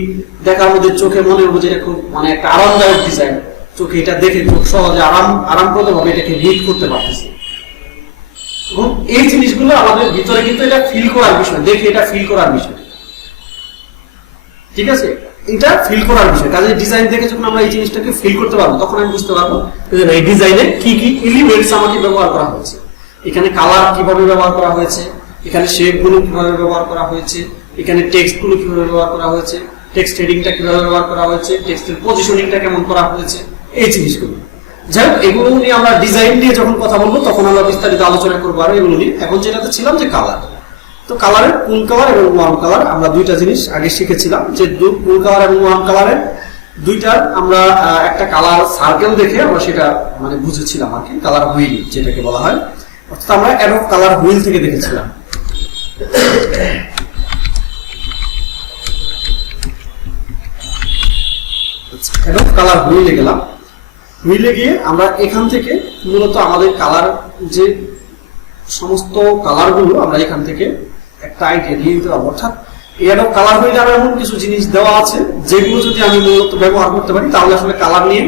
দেখার মধ্যে চোখে মনে হবে যে খুব মানে একটা আরামদায়ক ডিজাইন, চোখে এটা দেখে খুব সহজে আরামপ্রদ ভাবে এটাকে রিড করতে পারতেছে। এবং এই জিনিসগুলো আমাদের ভিতরে কিন্তু এটা ফিল করার বিষয়, দেখে এটা ফিল করার বিষয়, ঠিক আছে, এটা ফিল করার বিষয়। কাজে ডিজাইন দেখে যখন আমরা এই জিনিসটাকে ফিল করতে পারবো তখন আমি বুঝতে পারবো এই ডিজাইনে কি কি এলিমেন্টস আমাকে ব্যবহার করা হয়েছে, এখানে কালার কিভাবে ব্যবহার করা হয়েছে, এখানে শেপ গুলো কিভাবে ব্যবহার করা হয়েছে, এখানে টেক্সট গুলো কিভাবে ব্যবহার করা হয়েছে, টেক্সট হেডিংটা কিভাবে ব্যবহার করা হয়েছে, টেক্সটের পজিশনিংটা কেমন করা হয়েছে, এই জিনিসগুলো। যাই হোক, এগুলো নিয়ে আমরা ডিজাইন নিয়ে যখন কথা বলবো তখন আমরা বিস্তারিত আলোচনা করবো আর এগুলো নিয়ে। এখন যেটাতে ছিলাম যে কালার, তো কালারের কুল কালার এবং ওয়ার্ম কালার আমরা দুইটা জিনিস আগে শিখেছিলাম, যে কুল কালার এবং ওয়ার্ম কালারের দুইটার আমরা একটা কালার সার্কেল দেখে আমরা সেটা মানে বুঝেছিলাম আর কি, কালার হুইল যেটাকে বলা হয়, অর্থাৎ আমরা অ্যাডোব কালার হুইল থেকে দেখেছিলাম। অ্যাডোব কালার হুইলে গেলাম, হুইলে গিয়ে আমরা এখান থেকে মূলত আমাদের কালার যে সমস্ত কালারগুলো আমরা এখান থেকে একটা আইডিয়া নিয়ে নিতে পারবো। অর্থাৎ এরও কালার হয়ে যাবে এমন কিছু জিনিস দেওয়া আছে যেগুলো যদি আমি মূলত ব্যবহার করতে পারি তাহলে আসলে কালার নিয়ে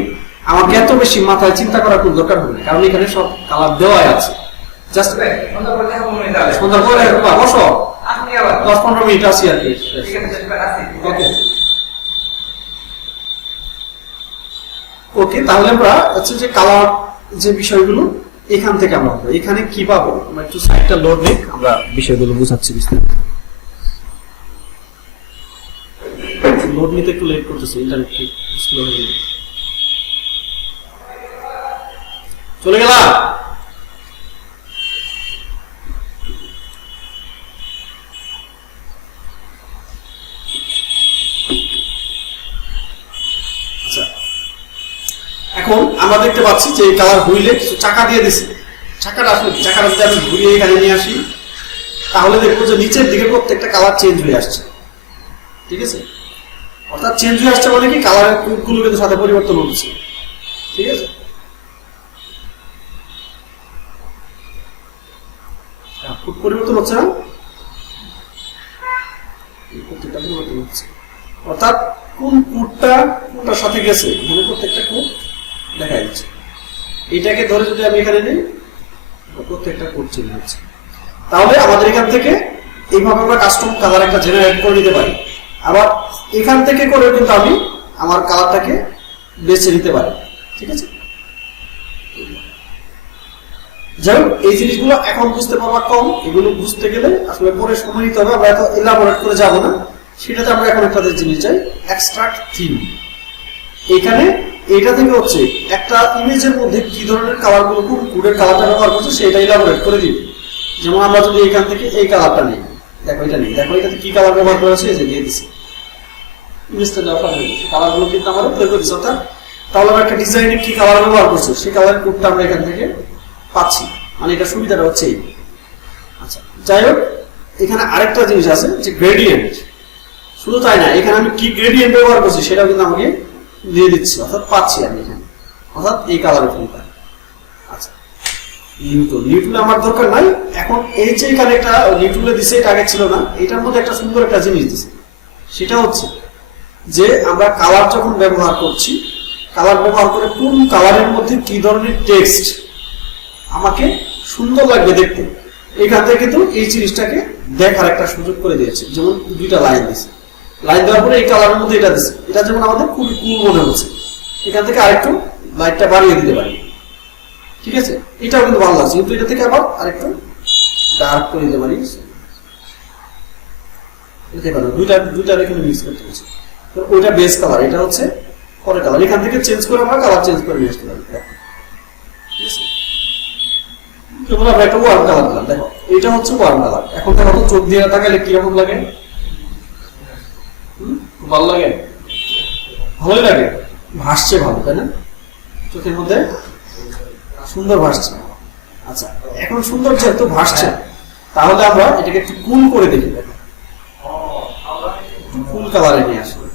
আমাকে এত বেশি মাথায় চিন্তা করার কোনো দরকার হবে না, কারণ এখানে সব কালার দেওয়াই আছে। জাস্ট সন্ধ্যার পরে বসো, 10-15 মিনিট আছি আর কি। ওকে ওকে, তাহলে আমরা হচ্ছে যে কালার যে বিষয়গুলো এখান থেকে আমরা এখানে কি পাবো, আমরা একটু সাইটটা লোড নিই, আমরা বিষয়গুলো বুঝাচ্ছি বিস্তারিত। লোড নিতে একটু লেট করতেছে, ইন্টারনেট স্লো হয়ে গেল। চলে গেলাম। আচ্ছা, এখন আমরা দেখতে পাচ্ছি যে এই কালার হুইলে কিছু চাকা দিয়ে দিছে। চাকাটা আসলে চাকাটা যদি আমি ঘুরিয়ে এখানে নিয়ে আসি তাহলে দেখবো যে নিচের দিকে প্রত্যেকটা কালার চেঞ্জ হয়ে আসছে। ঠিক আছে, অর্থাৎ চেঞ্জ হয়ে আসছে মানে কি কালারের কোডগুলো কিন্তু সাথে পরিবর্তন হচ্ছে। ঠিক আছে, কোড পরিবর্তন হচ্ছে না, প্রত্যেকটা পরিবর্তন হচ্ছে। অর্থাৎ কোন কোডটা কোনটার সাথে গেছে এখানে প্রত্যেকটা কোড দেখা যাচ্ছে। এটাকে ধরে যদি আমি এখানে নিই প্রত্যেকটা কোড চেঞ্জ হচ্ছে। তাহলে আমাদের এখান থেকে এইভাবে আমরা কাস্টম কালার একটা জেনারেট করে নিতে পারি। আবার এখান থেকে করে কিন্তু আমি আমার কালারটাকে বেছে নিতে পারি। ঠিক আছে, যাই হোক এই জিনিসগুলো এখন বুঝতে পারবা কম, এগুলো বুঝতে গেলে আসলে পরে সময় নিতে হবে, আমরা এত এলাবোরেট করে যাবো না। সেটাতে আমরা এখন একটা জিনিস চাই, এক্সট্রাক্ট থিম। এখানে এটা থেকে হচ্ছে একটা ইমেজের মধ্যে কি ধরনের কালারগুলো কোন কোডের কালারটা ব্যবহার করছে সেটা এলাবোরেট করে দিবে। যেমন আমরা যদি এখান থেকে এই কালারটা নিই, দেখো এটা নেই, দেখো এটাতে কি কালার ব্যবহার করা হয়েছে, এই যে দিয়ে দিচ্ছে ইমেজটা দেওয়া কালারগুলো কিন্তু আমাদের তৈরি করে দিচ্ছে। অর্থাৎ তাহলে আমরা একটা ডিজাইনে কি কালার ব্যবহার করছে সেই কালারের কোডটা আমরা এখান থেকে পাচ্ছি, মানে এটা সুবিধাটা হচ্ছে এই। আচ্ছা, যাই হোক এখানে আরেকটা জিনিস আছে যে গ্রেডিয়েন্ট। শুধু তাই না, এখানে আমি কি গ্রেডিয়েন্ট ব্যবহার করছি সেটাও কিন্তু আমাকে দিয়ে দিচ্ছি, অর্থাৎ পাচ্ছি আমি এখানে, অর্থাৎ এই কালারের কোনটা। আচ্ছা, নিউটুলে আমার দরকার নাই এখন। এই যে এখানে একটা নিউটুলে দিছে, এটা আগে ছিল না। এটার মধ্যে একটা সুন্দর একটা জিনিস দিছে, সেটা হচ্ছে যে আমরা কালার যখন ব্যবহার করছি, কালার ব্যবহার করে কোন কালারের মধ্যে কি ধরনের টেক্সট আমাকে সুন্দর লাগবে দেখতে, এখান থেকে কিন্তু এই জিনিসটাকে দেখার একটা সুযোগ করে দিয়েছে। যেমন দুইটা লাইন দিচ্ছে, লাইন দেওয়ার পরে এই কালারের মধ্যে এটা দিচ্ছে, এটা যেমন আমাদের খুবই কুল মনে হচ্ছে, এখান থেকে আরেকটু লাইটটা বাড়িয়ে দিতে পারি। ঠিক আছে, এটাও কিন্তু ভালো লাগছে, কিন্তু এটা থেকে আবার আরেকটু ডার্ক করে দিতে পারি। দুইটা এখানে মিক্স করতে হচ্ছে। ওইটা বেস কালার, এটা হচ্ছে পরের কালার। এখান থেকে চেঞ্জ করে আমরা কালার চেঞ্জ করে নিয়ে আসতে পারি। ঠিক আছে, আমরা একটা ওয়ার্ম কালার দিলাম, দেখো এটা হচ্ছে ওয়ার্ম কালার। এখন দেখো তো চোখ দিয়ে তাকালে কিরকম লাগে, ভালো লাগে, ভালোই লাগে, ভাসছে ভালো, তাই না? চোখের মধ্যে সুন্দর ভাসছে। আচ্ছা, এখন সুন্দর যেহেতু ভাসছে তাহলে আমরা এটাকে একটু কুল করে দেখি, দেখো ফুল কালারে নিয়ে আসবে।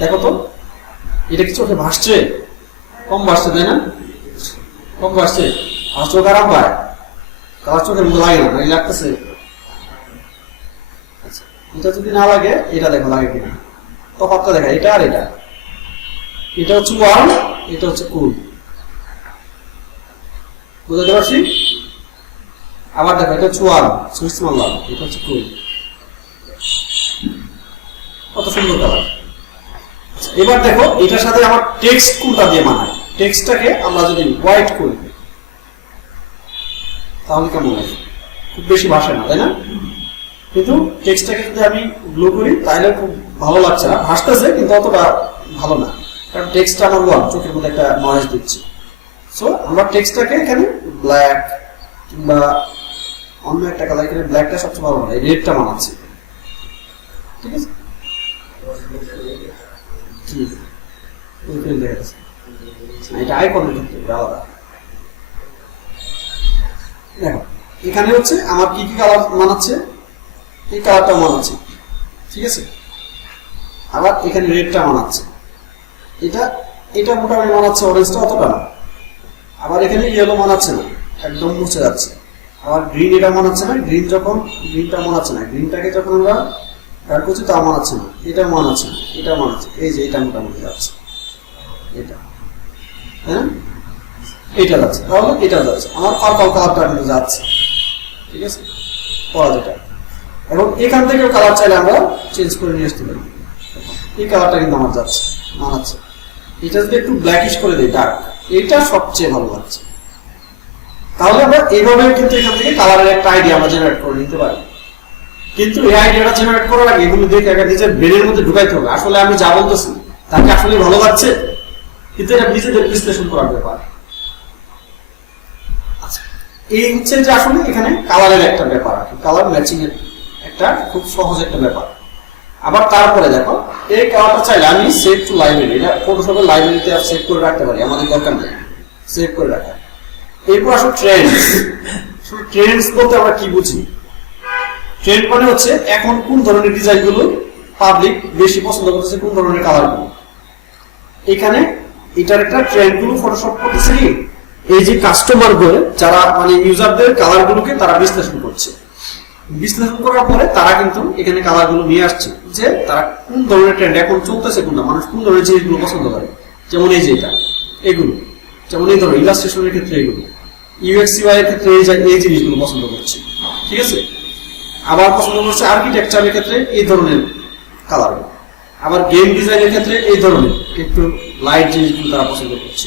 দেখো তো এটা কি চোখে ভাসছে? কম ভাসছে, তাই না? কম ভাসছে, আর চোখ আরাম পায়, কালার চোখের মধ্যে লাগে না, লাগতেছে। এটা যদি না লাগে, এটা দেখো লাগে কিনা, তফাৎটা দেখা, এটা আর এটা, এটা হচ্ছে ওয়ার্ম, এটা হচ্ছে কুল। বুঝতে পারছি? আবার দেখো এটা হচ্ছে ওয়ার্ম, সুইচ মারলাম, এটা হচ্ছে কুল। কত সুন্দর কালার। এবার দেখো এটার সাথে আমার টেক্সট কোনটা দিয়ে মানায়। টেক্সটটাকে আমরা যদি হোয়াইট করি তাহলে কেমন লাগে? খুব বেশি ভাসে না, তাই না? কিন্তু টেক্সটটাকে যদি আমি ব্লু করি তাহলে খুব ভালো লাগছে না, ভাসতেছে কিন্তু অতটা ভালো না, কারণ টেক্সটটা আমার ওয়ার্ম, চোখের মধ্যে একটা নয়েজ দিচ্ছে। সো আমরা টেক্সটটাকে এখানে ব্ল্যাক কিংবা অন্য একটা কালার, এখানে ব্ল্যাকটা সবচেয়ে ভালো লাগে, রেডটা মানাচ্ছে। ঠিক আছে, এটা আইকনের ক্ষেত্রে আলাদা। দেখো এখানে হচ্ছে আমার কি কি কালার মানাচ্ছে, এই কালারটা মানাচ্ছে। ঠিক আছে, আবার এখানে রেডটা মানাচ্ছে, এটা মোটামুটি মানাচ্ছে, অরেঞ্জটা অতটা না। আবার এখানে ইয়েলো মানাচ্ছে না, একদম মুছে যাচ্ছে। আবার গ্রিন এটা মানাচ্ছে না, গ্রিনটা মানাচ্ছে না, গ্রিনটাকে যখন আমরা অ্যাড করছি তা মানাচ্ছে না, এটা মানাচ্ছে না, এটা মানাচ্ছে, এই যে এটা মোটামুটি যাচ্ছে, এটা হ্যাঁ এটা যাচ্ছে, তাহলে এটা যাচ্ছে, আমার পার্পল কালারটা কিন্তু যাচ্ছে, ঠিক আছে পড়া যেটা। এবং এখান থেকেও কালার চাইলে আমরা চেঞ্জ করে নিয়ে আসতে পারি, এই কালারটা কিন্তু আমার যাচ্ছে, মানাচ্ছে। এটা যদি একটু ব্ল্যাকিশ করে দিই ডার্ক, এইটা সবচেয়ে ভালো লাগছে। তাহলে আমরা এইভাবে কিন্তু এখান থেকে কালারের একটা আইডিয়া আমরা জেনারেট করে নিতে পারি। কিন্তু এই আইডিয়াটা জেনারেট করার আগে এগুলো দেখে আগে নিজের ব্রেনের মধ্যে ঢুকাইতে হবে, আসলে আমি যা বলতেছি তাকে আসলে ভালো লাগছে, কিন্তু এটা নিজেদের বিশ্লেষণ করার ব্যাপার। আচ্ছা, এই হচ্ছে যে আসলে এখানে কালারের একটা ব্যাপার, কালার ম্যাচিং এর একটা খুব সহজ একটা ব্যাপার। আবার তারপরে দেখো এই কালারটা চাইলে আমি সেভ টু লাইব্রেরি, এটা ফটোশপের লাইব্রেরিতে সেভ করে রাখতে পারি, আমাদের দরকার নেই সেভ করে রাখা। এরপর আসলে ট্রেন্ডস বলতে আমরা কি বুঝি? ট্রেন্ড মানে হচ্ছে এখন কোন ধরনের ডিজাইন গুলো পাবলিক বেশি পছন্দ করতেছে, কোন ধরনের কালার গুলো। এখানে এটার একটা ট্রেন্ড গুলো ফটোশপ করতেছে কি, এই যে কাস্টমার গুলো যারা মানে ইউজারদের কালার গুলোকে তারা বিশ্লেষণ করছে, বিশ্লেষণ করার পরে তারা কিন্তু এখানে কালার গুলো নিয়ে আসছে, যে তারা কোন ধরনের ট্রেন্ড এখন চলতেছে, কোনটা মানুষ কোন ধরনের জিনিসগুলো পছন্দ করে। যেমন এই যে এটা, এগুলো যেমন এই ধরনের ইলাস্ট্রেশনের ক্ষেত্রে এগুলো, ইউএক্স ইউআই এর ক্ষেত্রে এই জিনিসগুলো পছন্দ করছে, ঠিক আছে। আবার পছন্দ করছে আর্কিটেকচারের ক্ষেত্রে এই ধরনের কালার, আবার গেম ডিজাইনের ক্ষেত্রে এই ধরনের একটু লাইট জিনিসগুলো তারা পছন্দ করছে।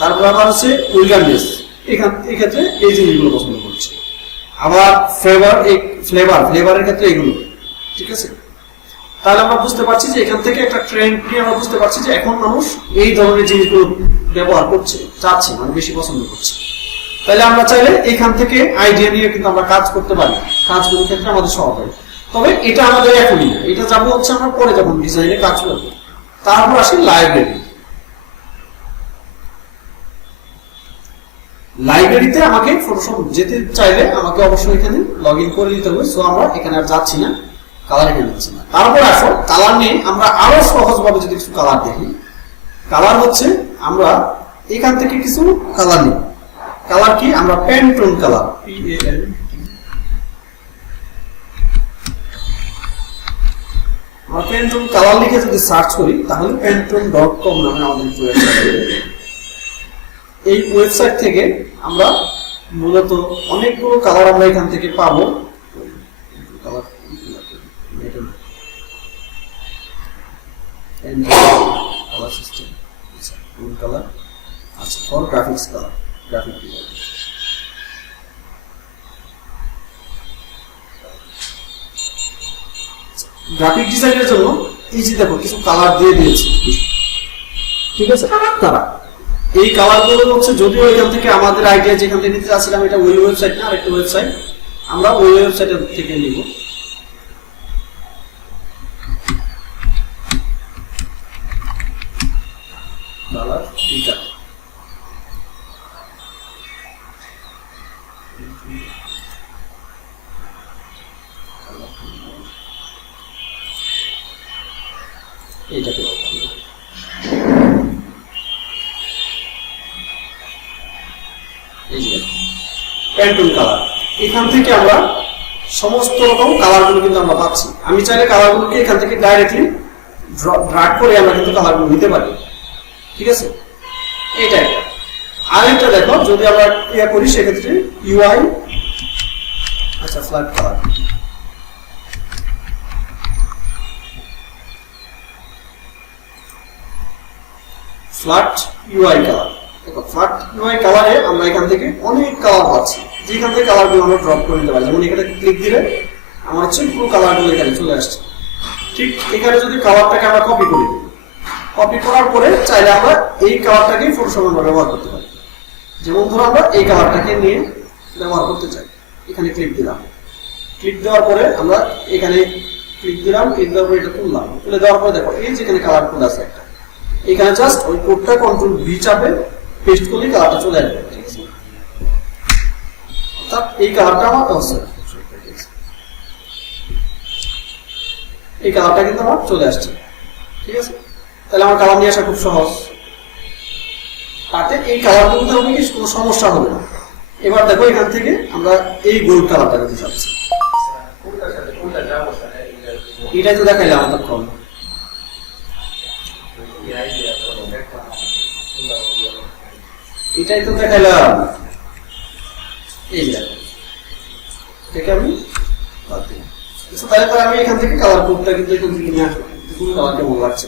তারপর আবার হচ্ছে উইলগারনেস, এই ক্ষেত্রে এই জিনিসগুলো পছন্দ করছে। আবার ফ্লেভারের ক্ষেত্রে এগুলো, ঠিক আছে। তাহলে আমরা বুঝতে পারছি যে এখান থেকে একটা ট্রেন্ড নিয়ে আমরা বুঝতে পারছি যে এখন মানুষ এই ধরনের জিনিসগুলো ব্যবহার করছে, চাচ্ছে, মানে বেশি পছন্দ করছে। তাহলে আমরা চাইলে এখান থেকে আইডিয়া নিয়ে কিন্তু আমরা কাজ করতে পারি, কাজগুলোর ক্ষেত্রে আমাদের সহজ হয়। তবে এটা আমাদের এখনই না, এটা যাবো হচ্ছে আমরা পরে যখন ডিজাইনে কাজ করবো। তারপর আসি লাইব্রেরিতে আমাকে ফটোশপ যেতে চাইলে আমাকে অবশ্যই এখানে লগ ইন করে নিতে হবে। সো আমরা এখানে আর যাচ্ছি না, কালার এখানে যাচ্ছি না। তারপর আসো কালার নিয়ে আমরা আরো সহজভাবে যদি কিছু কালার দেখি, কালার হচ্ছে আমরা এখান থেকে কিছু কালার নিই। কালার কি? আমরা প্যান্টোন কালার, আমরা প্যান্টোন কালার লিখে যদি সার্চ করি তাহলে pantone.com নামে আমাদের ওয়েবসাইট, এই ওয়েবসাইট থেকে আমরা মূলত অনেকগুলো কালার আমরা এখান থেকে পাবো। কালার সিস্টেম কালার আচ্ছা ফর গ্রাফিক্স কালার, গ্রাফিক ডিজাইনের জন্য এই যে দেখো কিছু কালার দিয়ে দিয়েছি, ঠিক আছে। তারা এই কালার গুলো হচ্ছে যদিও এখান থেকে আমাদের আইডিয়া যেখান থেকে নিতে চাচ্ছিলাম এটা ওই ওয়েবসাইট না, আরেকটা ওয়েবসাইট, আমরা ওই ওয়েবসাইট থেকে নিব। কালার এটা এইটাকে প্যান্টোন কালার, এখান থেকে আমরা সমস্ত রকম কালারগুলো কিন্তু আমরা পাচ্ছি। আমি চাইলে কালারগুলোকে এখান থেকে ডাইরেক্টলি ড্র্যাগ করে আমরা কিন্তু কালারগুলো নিতে পারি, ঠিক আছে। এইটা একটা। আরেকটা দেখো যদি আমরা ইয়া করি সেক্ষেত্রে ইউআই আচ্ছা flat colour, flat UI colour. দেখো ফ্ল্যাট ইউআই কালারে আমরা এখান থেকে অনেক কালার পাচ্ছি, যেখান থেকে কালারগুলো আমরা ড্রপ করে নিতে পারি। যেমন এখানে ক্লিক দিলে আমার হচ্ছে পুরো কালারগুলো এখানে চলে আসছে। ঠিক এখানে যদি কালারটাকে আমরা কপি করি, কপি করার পরে চাইলে আমরা এই কালারটাকে ফটোশপে ব্যবহার করতে পারি। যেমন ধরো আমরা এই কালারটাকে নিয়ে ব্যবহার করতে চাই, এখানে ক্লিক দিলাম, ক্লিক দেওয়ার পরে আমরা এখানে ক্লিক দিলাম, ক্লিক দেওয়ার পরে এটা তুললাম, তুলে দেওয়ার পরে দেখো এই যেখানে কালার কোড আছে একটা, এখানে জাস্ট ওই কোডটা কন্ট্রোল ভি চাপে পেস্ট করলে কালারটা চলে আসবে, ঠিক আছে। অর্থাৎ এই কালারটা আমার এই কালারটা কিন্তু আমার চলে আসছে, ঠিক আছে। তাহলে আমার কালার নিয়ে আসা খুব সহজ। তাতে এই কালার করতে হবে কি কোনো সমস্যা হবে না। এবার দেখো এখান থেকে আমরা এই গোল্ড কালারটা দিতে চাচ্ছি, এটাই তো দেখাইলাম আমাদের কম। এটাই তো দেখাইলাম, এই দেখে আমি তাহলে পরে আমি এখান থেকে কালার কোডটা কিন্তু এখান থেকে নিয়ে আসবো। কোন কালার কেমন লাগছে,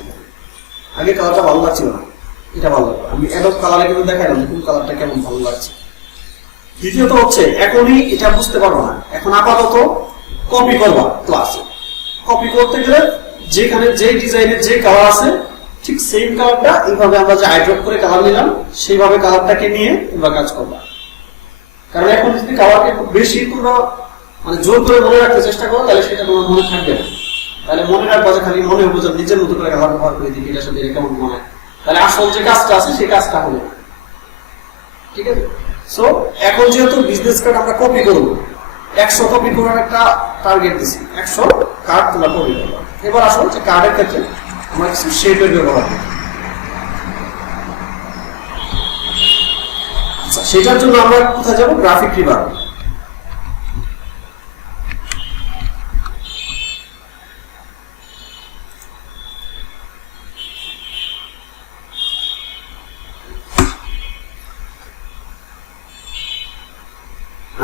আগে কালারটা ভালো লাগছিল না, এটা ভালো লাগবে। আমি অ্যাডব কালারে কিন্তু দেখাইলাম যে কোন কালারটা কেমন ভালো লাগছে। দ্বিতীয়ত হচ্ছে এখনই এটা বুঝতে পারবো না, এখন আপাতত কপি করবা ক্লাসে। কপি করতে গেলে যেখানে যে ডিজাইনের যে কালার আছে ঠিক সেম কালারটা এইভাবে আমরা যে আইড্রপ করে কালার নিলাম সেইভাবে কালারটাকে নিয়ে তোমরা কাজ করবা। কারণ এখন যদি কালারকে খুব বেশি তোমরা মানে জোর করে মনে রাখতে চেষ্টা করো তাহলে সেটা তোমার মনে থাকবে না। তাহলে মনে রাখবা যে খালি মনে হবে যে নিজের মতো করে কালার ব্যবহার করে দিই, এটার সাথে কেমন মনে হয়, তাহলে আসল যে কাজটা আছে সেই কাজটা হবে না। ঠিক আছে, সো এখন যেহেতু বিজনেস কার্ড আমরা কপি করবো, 100 কপি করার একটা টার্গেট দিছি, 100 কার্ড তোমরা কপি করবো। এবার আসো যে কার্ডের ক্ষেত্রে আমরা কিছু শেপের ব্যবহার করি। আচ্ছা, সেটার জন্য আমরা কোথায় যাবো? Graphic river.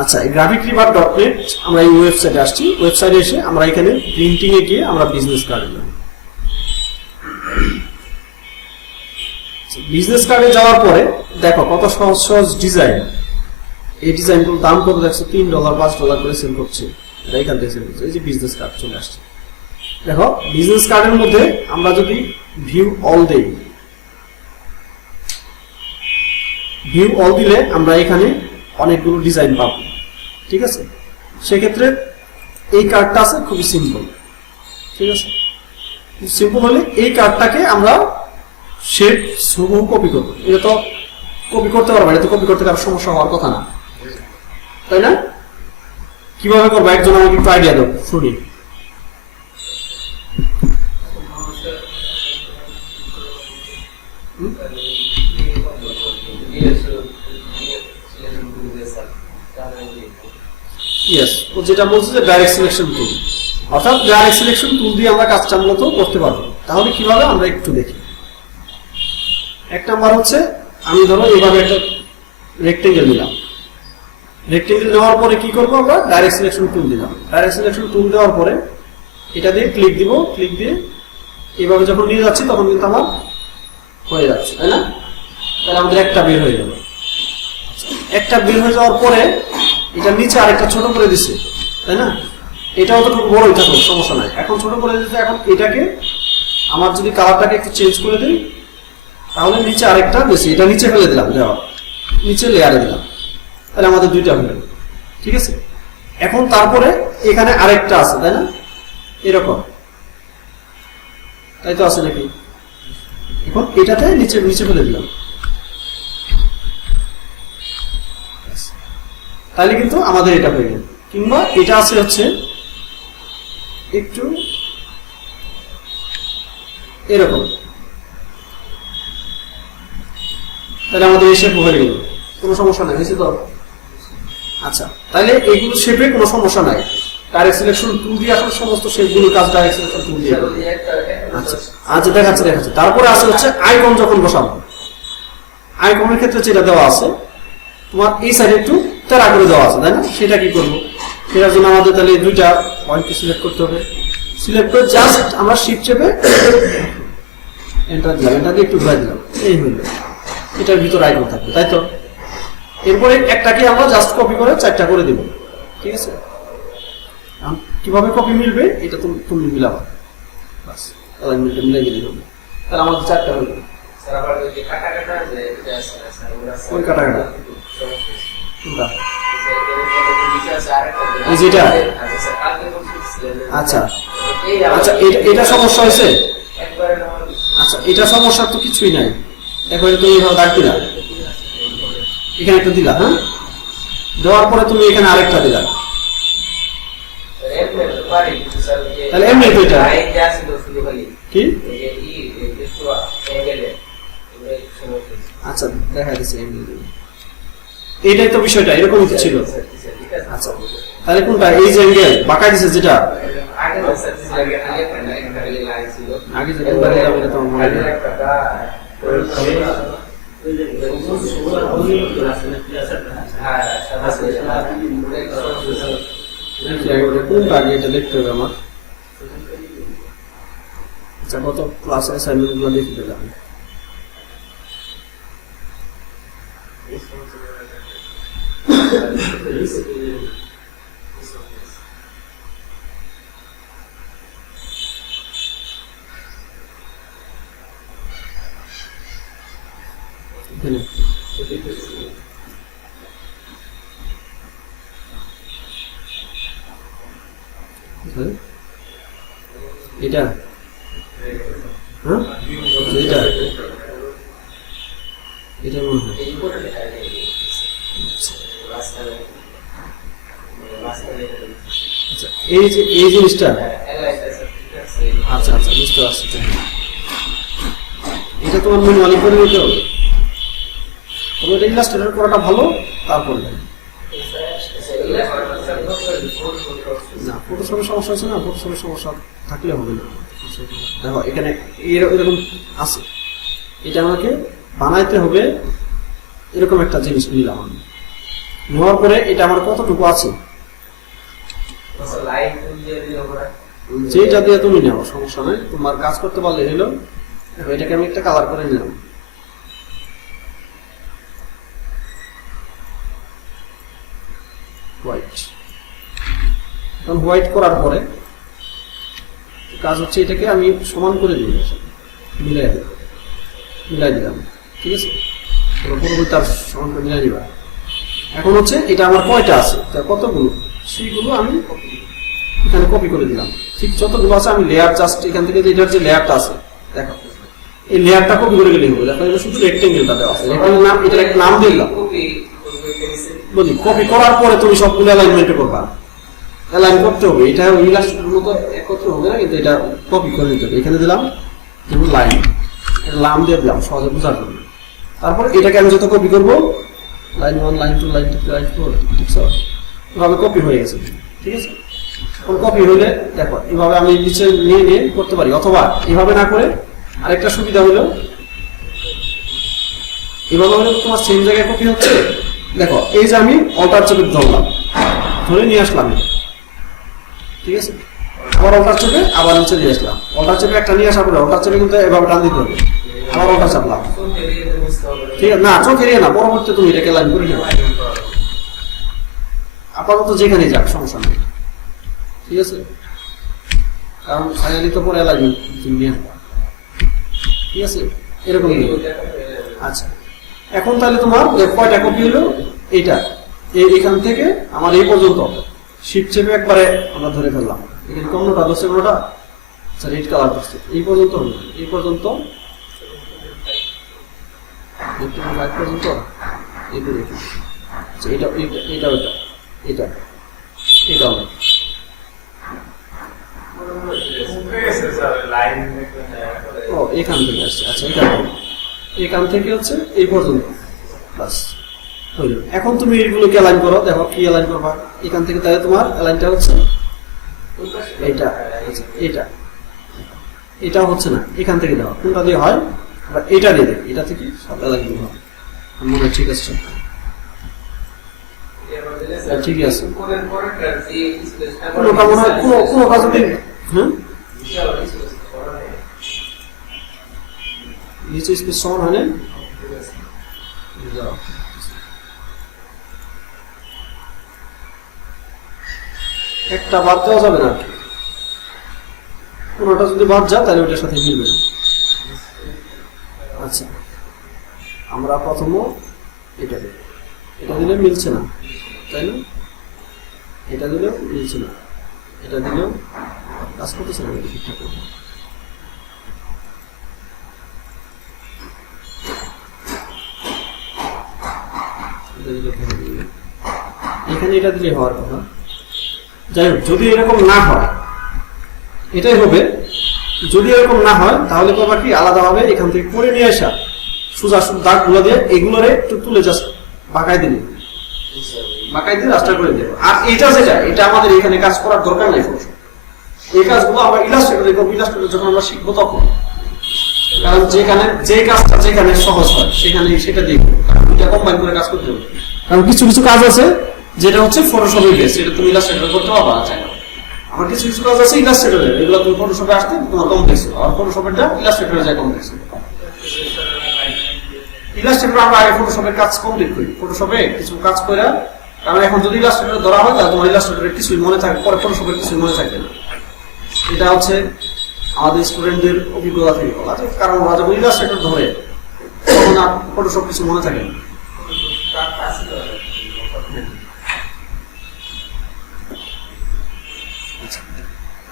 আচ্ছা, এই graphicriver.net আমরা এই ওয়েবসাইটে আসছি। ওয়েবসাইটে এসে আমরা এখানে প্রিন্টিং এ গিয়ে আমরা বিজনেস কার্ডে যাব। বিজনেস কার্ডে যাওয়ার পরে দেখো কত সহজ সহজ ডিজাইন। এই ডিজাইনগুলোর দাম কত দেখছো? $3 $5 করে সেল করছে। এটা এখান থেকে সেল করছে। এই যে বিজনেস কার্ড চলে আসছে। দেখো বিজনেস কার্ডের মধ্যে আমরা যদি ভিউ অল দেই, ভিউ অল দিলে আমরা এখানে অনেকগুলো ডিজাইন পাবো। ঠিক আছে, সেক্ষেত্রে এই কার্ডটা আছে খুবই সিম্পল। ঠিক আছে, সিম্পল হলে এই কার্ডটাকে আমরা শেপ হুবহু কপি করবো। এটা তো কপি করতে পারবো, এটা তো কপি করতে কারো সমস্যা হওয়ার কথা না, তাই না? কিভাবে করবো একজন আমাকে একটু আইডিয়া দাও, শুনি। ইয়েস, ও যেটা বলছে যে ডাইরেক্ট সিলেকশন টুল, অর্থাৎ ডাইরেক্ট সিলেকশন টুল দিয়ে আমরা কাজটা মূলত করতে পারবো। তাহলে কিভাবে আমরা একটু দেখি। এক নাম্বার হচ্ছে আমি ধরো এইভাবে একটা রেক্টেঙ্গেল নিলাম। রেক্টেঙ্গেল নেওয়ার পরে কি করবো? আমরা ডাইরেক্ট সিলেকশন টুল দিলাম। ডাইরেক্ট সিলেকশন টুল দেওয়ার পরে এটা দিয়ে ক্লিক দিব। ক্লিক দিয়ে এইভাবে যখন নিয়ে যাচ্ছি তখন কিন্তু আমার হয়ে যাচ্ছে, তাই না? তাহলে আমাদের একটা বের হয়ে গেল। একটা বের হয়ে যাওয়ার পরে এটা নিচে আরেকটা ছোট করে দিচ্ছে, তাই না? এটাও তো খুব বড়ই থাকুক, সমস্যা নাই। এখন ছোট করে দিতে, এখন এটাকে আমার যদি কালারটাকে একটু চেঞ্জ করে দিই তাহলে নিচে আরেকটা বেশি, এটা নিচে ফেলে দিলাম, দেওয়া নিচে লেয়ারে দিলাম, তাহলে আমাদের দুইটা হয়ে গেল। ঠিক আছে, এখন তারপরে এখানে আরেকটা আছে, তাই না? এরকম, তাই তো আছে নাকি? এখন এটাতে নিচে নিচে ফেলে দিলাম, তাহলে কিন্তু আমাদের এটা হয়ে গেল। কিংবা এটা আছে হচ্ছে একটু এরকম, তাহলে আমাদের এই শেপ হয়ে গেল, কোনো সমস্যা নাই, হয়েছে তো? আচ্ছা, তাহলে এইগুলো শেপে কোনো সমস্যা নাই। ডাইরেক্ট সিলেকশন টুল দিয়ে আসলে সমস্ত শেপগুলোর কাজ ডাইরেক্ট সিলেকশন টুল দিয়ে। আচ্ছা আচ্ছা, দেখাচ্ছে। তারপরে আছে হচ্ছে আইকন যখন বসাবো, আইকনের ক্ষেত্রে যেটা দেওয়া আছে তোমার এই সাইডে একটু তেরা করে দেওয়া আছে, তাই না? সেটা কি করবো? সেটার জন্য আমাদের তাহলে দুইটা পয়েন্টকে সিলেক্ট করতে হবে। সিলেক্ট করে জাস্ট আমরা শিফট চেপে এন্টার দিলাম, এন্টার দিয়ে একটু ঘুরাই দিলাম, এই হইল। এটার ভিতর আইকন থাকবে, তাই তো? এরপরে একটাকে আমরা জাস্ট কপি করে 4টা করে দিব। ঠিক আছে, কিভাবে কপি মিলবে এটা তুমি মিলাবা, বাস অ্যালাইনমেন্টটা মিলাই দিলেই হবে। তাহলে আমাদের 4টা হয়ে যাবে। কোন কাটাকাটা? যেটা আচ্ছা আচ্ছা, এটা সমস্যা হয়েছে। আচ্ছা, এটা সমস্যার তো কিছুই নাই। দেখো এটা তুমি এইভাবে দাগ দিলা, এখানে একটা দিলা, হ্যাঁ, দেওয়ার পরে তুমি এখানে আরেকটা দিলা, তাহলে এমনি তো এটা কি? আচ্ছা দেখা দিচ্ছে এইটাই তো বিষয়টা, এরকমই তো ছিল। আচ্ছা তাহলে কোনটা, এই যে অ্যাঙ্গেল বাঁকা দিছে যেটা আগে যে কোনটা যাবে এটা তোমার মনে নেই। কোনটা আগে এটা দেখতে হবে আমার। আচ্ছা কত ক্লাস অ্যাসাইনমেন্ট গুলো দেখে দিলাম। এটা হ্যাঁ এটা এটা মনে হয় আচ্ছা এই জিনিসটা আচ্ছা আচ্ছা বুঝতে পারছি। এটা তোমার মনে অনেক করে নিতে হবে, তবে এটা ইলাস্ট্রেটর করাটা ভালো। তারপরে না ফটোশপের সমস্যা আছে না, ফটোশপের সমস্যা থাকলে হবে না। দেখো এখানে এরকম আছে, এটা আমাকে বানাইতে হবে এরকম একটা জিনিস নিলাম আমি, নেওয়ার পরে এটা আমার কতটুকু আছে যেটা দিয়ে তুমি নেও সমস্যা নয়, তোমার কাজ করতে পারলে হলো। এটাকে আমি একটা কালার করে নিলাম, হোয়াইট। এখন হোয়াইট করার পরে কাজ হচ্ছে এটাকে আমি সমান করে দিই, মিলাই দিলাম, ঠিক আছে। পুরোপুরি তার সমান করে মিলাই দিবা। এখন হচ্ছে এটা আমার কয়টা আছে, কতগুলো, সেইগুলো আমি এখানে কপি করে দিলাম। ঠিক যতগুলো আছে আমি লেয়ার জাস্ট এখান থেকে এটার যে লেয়ারটা আছে দেখো, এই লেয়ারটা কপি করে গেলে হবে। দেখো এটা শুধু রেক্টেঙ্গেলটা দেওয়া আছে, এখানে নাম, এটার একটা নাম দিলাম। বলি কপি করার পরে তুমি সবগুলো অ্যালাইনমেন্ট করবা, অ্যালাইন করতে হবে। এটা ইলাস্ট্রেটরের মতো একত্র হবে না, কিন্তু এটা কপি করে নিতে হবে। এখানে দিলাম যেমন লাইন, এটা নাম দিয়ে দিলাম সহজে বোঝার জন্য। তারপর এটাকে আমি যত কপি করবো, লাইন 1 লাইন 2 লাইন 3 লাইন 4, ঠিক আছে, এভাবে কপি হয়ে গেছে, ঠিক আছে। কপি হইলে দেখো এভাবে আমি নিচে নিয়ে করতে পারি, অথবা এভাবে না করে আরেকটা সুবিধা হলো এভাবে হলে তোমার সেম জায়গায় কপি হচ্ছে। দেখো এই যে আমি অল্টার চেপে ধরলাম, ধরে নিয়ে আসলাম, ঠিক আছে। আবার অল্টার চেপে আবার নিচে নিয়ে আসলাম, অল্টার চেপে একটা নিয়ে আসার পরে অল্টার চেপে কিন্তু এভাবে টান দিতে হবে, আবার অল্টার চাপলাম, ঠিক আছে। না চোখ এড়িয়ে না, পরবর্তীতে তুমি এটাকে লাইন করে নেবে, আপাতত যেখানে যাক সমস্যা নেই, ঠিক আছে। কারণ ফাইনালি তো পরে লাগবে, ঠিক আছে, এরকম। আচ্ছা এখন তাহলে তোমার কয়টা কপি হলো, এইটা এখান থেকে আমার এই পর্যন্ত শিফট চেপে একবারে আমরা ধরে ফেললাম। এখানে কোনটা ধরছে, কোনটা আচ্ছা রেড কালার ধরছে, এই পর্যন্ত হলো, এই পর্যন্ত পর্যন্ত এটা এটা ওইটা এটা এটা হবে। ও এখান থেকে আসছে, আচ্ছা এখান থেকে হচ্ছে এই পর্যন্ত, বাস হইল। এখন তুমি এইগুলোকে অ্যালাইন করো, দেখো কি অ্যালাইন করবা এখান থেকে, তাহলে তোমার অ্যালাইনটা হচ্ছে এইটা, এটা এটা হচ্ছে না, এখান থেকে দেওয়া কোনটা দিয়ে হয়, বা এটা দিয়ে দেবে, এটা থেকে সব অ্যালাইন হবে। মনে হয় ঠিক আছে, ঠিক আছে। কোনো কাজ হ্যাঁ নিচে স্পেস সমান হয় না, একটা বাদ দেওয়া যাবে না, কোনোটা যদি বাদ যায় তাহলে ওইটার সাথে মিলবে না। আচ্ছা আমরা প্রথম এটা দিই, এটা দিলে মিলছে না, তাই না, এটা দিলেও মিলছে না, এটা দিলেও কাজ করতেছে না ঠিকঠাক। এখানে এটা দিলে হওয়ার কথা। যাই হোক, যদি এরকম না হয় এটাই হবে, যদি এরকম না হয় তাহলে তো আবার কি আলাদাভাবে এখান থেকে করে নিয়ে আসা, সোজা সোজা দাগগুলো দিয়ে এগুলোরে একটু তুলে জাস্ট বাঁকাই দিবি, বাঁকাই দিয়ে রাস্তা করে দেবো। আর এটা যেটা, এটা আমাদের এখানে কাজ করার দরকার নাই। এই কাজগুলো আমরা ইলাস্ট্রেটরে করবো, ইলাস্ট্রেটরে যখন আমরা শিখবো তখন। কারণ যেখানে যে কাজটা যেখানে সহজ হয় সেখানে সেটা দেখবো, এটা কম্বাইন করে কাজ করতে হবে। কারণ কিছু কিছু কাজ আছে যেটা হচ্ছে ফটোশপে বেস, এটা তুমি ইলাস্ট্রেটরে করতে পারবা না চাই না। আমার কিছু কিছু কাজ আছে ইলাস্ট্রেটরে, এগুলো তুমি ফটোশপে আসতে তোমার কমপ্লেক্স হবে, আর ফটোশপেরটা ইলাস্ট্রেটরে যায় কমপ্লেক্স হবে। ইলাস্ট্রেটরে আমরা আগে ফটোশপের কাজ কমপ্লিট করি, ফটোশপে কিছু কাজ করে। কারণ এখন যদি ইলাস্ট্রেটরে ধরা হয় তাহলে তোমার ইলাস্ট্রেটরে কিছুই মনে থাকে, পরে ফটোশপের কিছুই মনে থাকে না। এটা হচ্ছে আমাদের স্টুডেন্টদের অভিজ্ঞতা থেকে বলা, কারণ ওরা যখন ইলাস্ট্রেটর ধরে তখন আর ফটোশপ কিছু মনে থাকে না।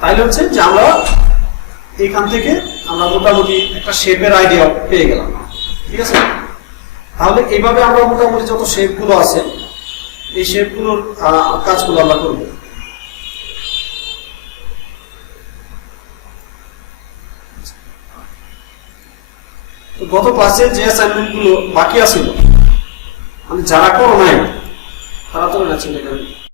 তাইলে হচ্ছে যে আমরা এখান থেকে আমরা মোটামুটি একটা শেপের আইডিয়া পেয়ে গেলাম, ঠিক আছে? তাহলে এইভাবে আমরা মোটামুটি যত শেপ গুলো আছে এই শেপ গুলোর কাজগুলো আমরা করব। গত ক্লাসে যে অ্যাসাইনমেন্ট গুলো বাকি আছিল, মানে যারা করো নাই তারা তো না ছিল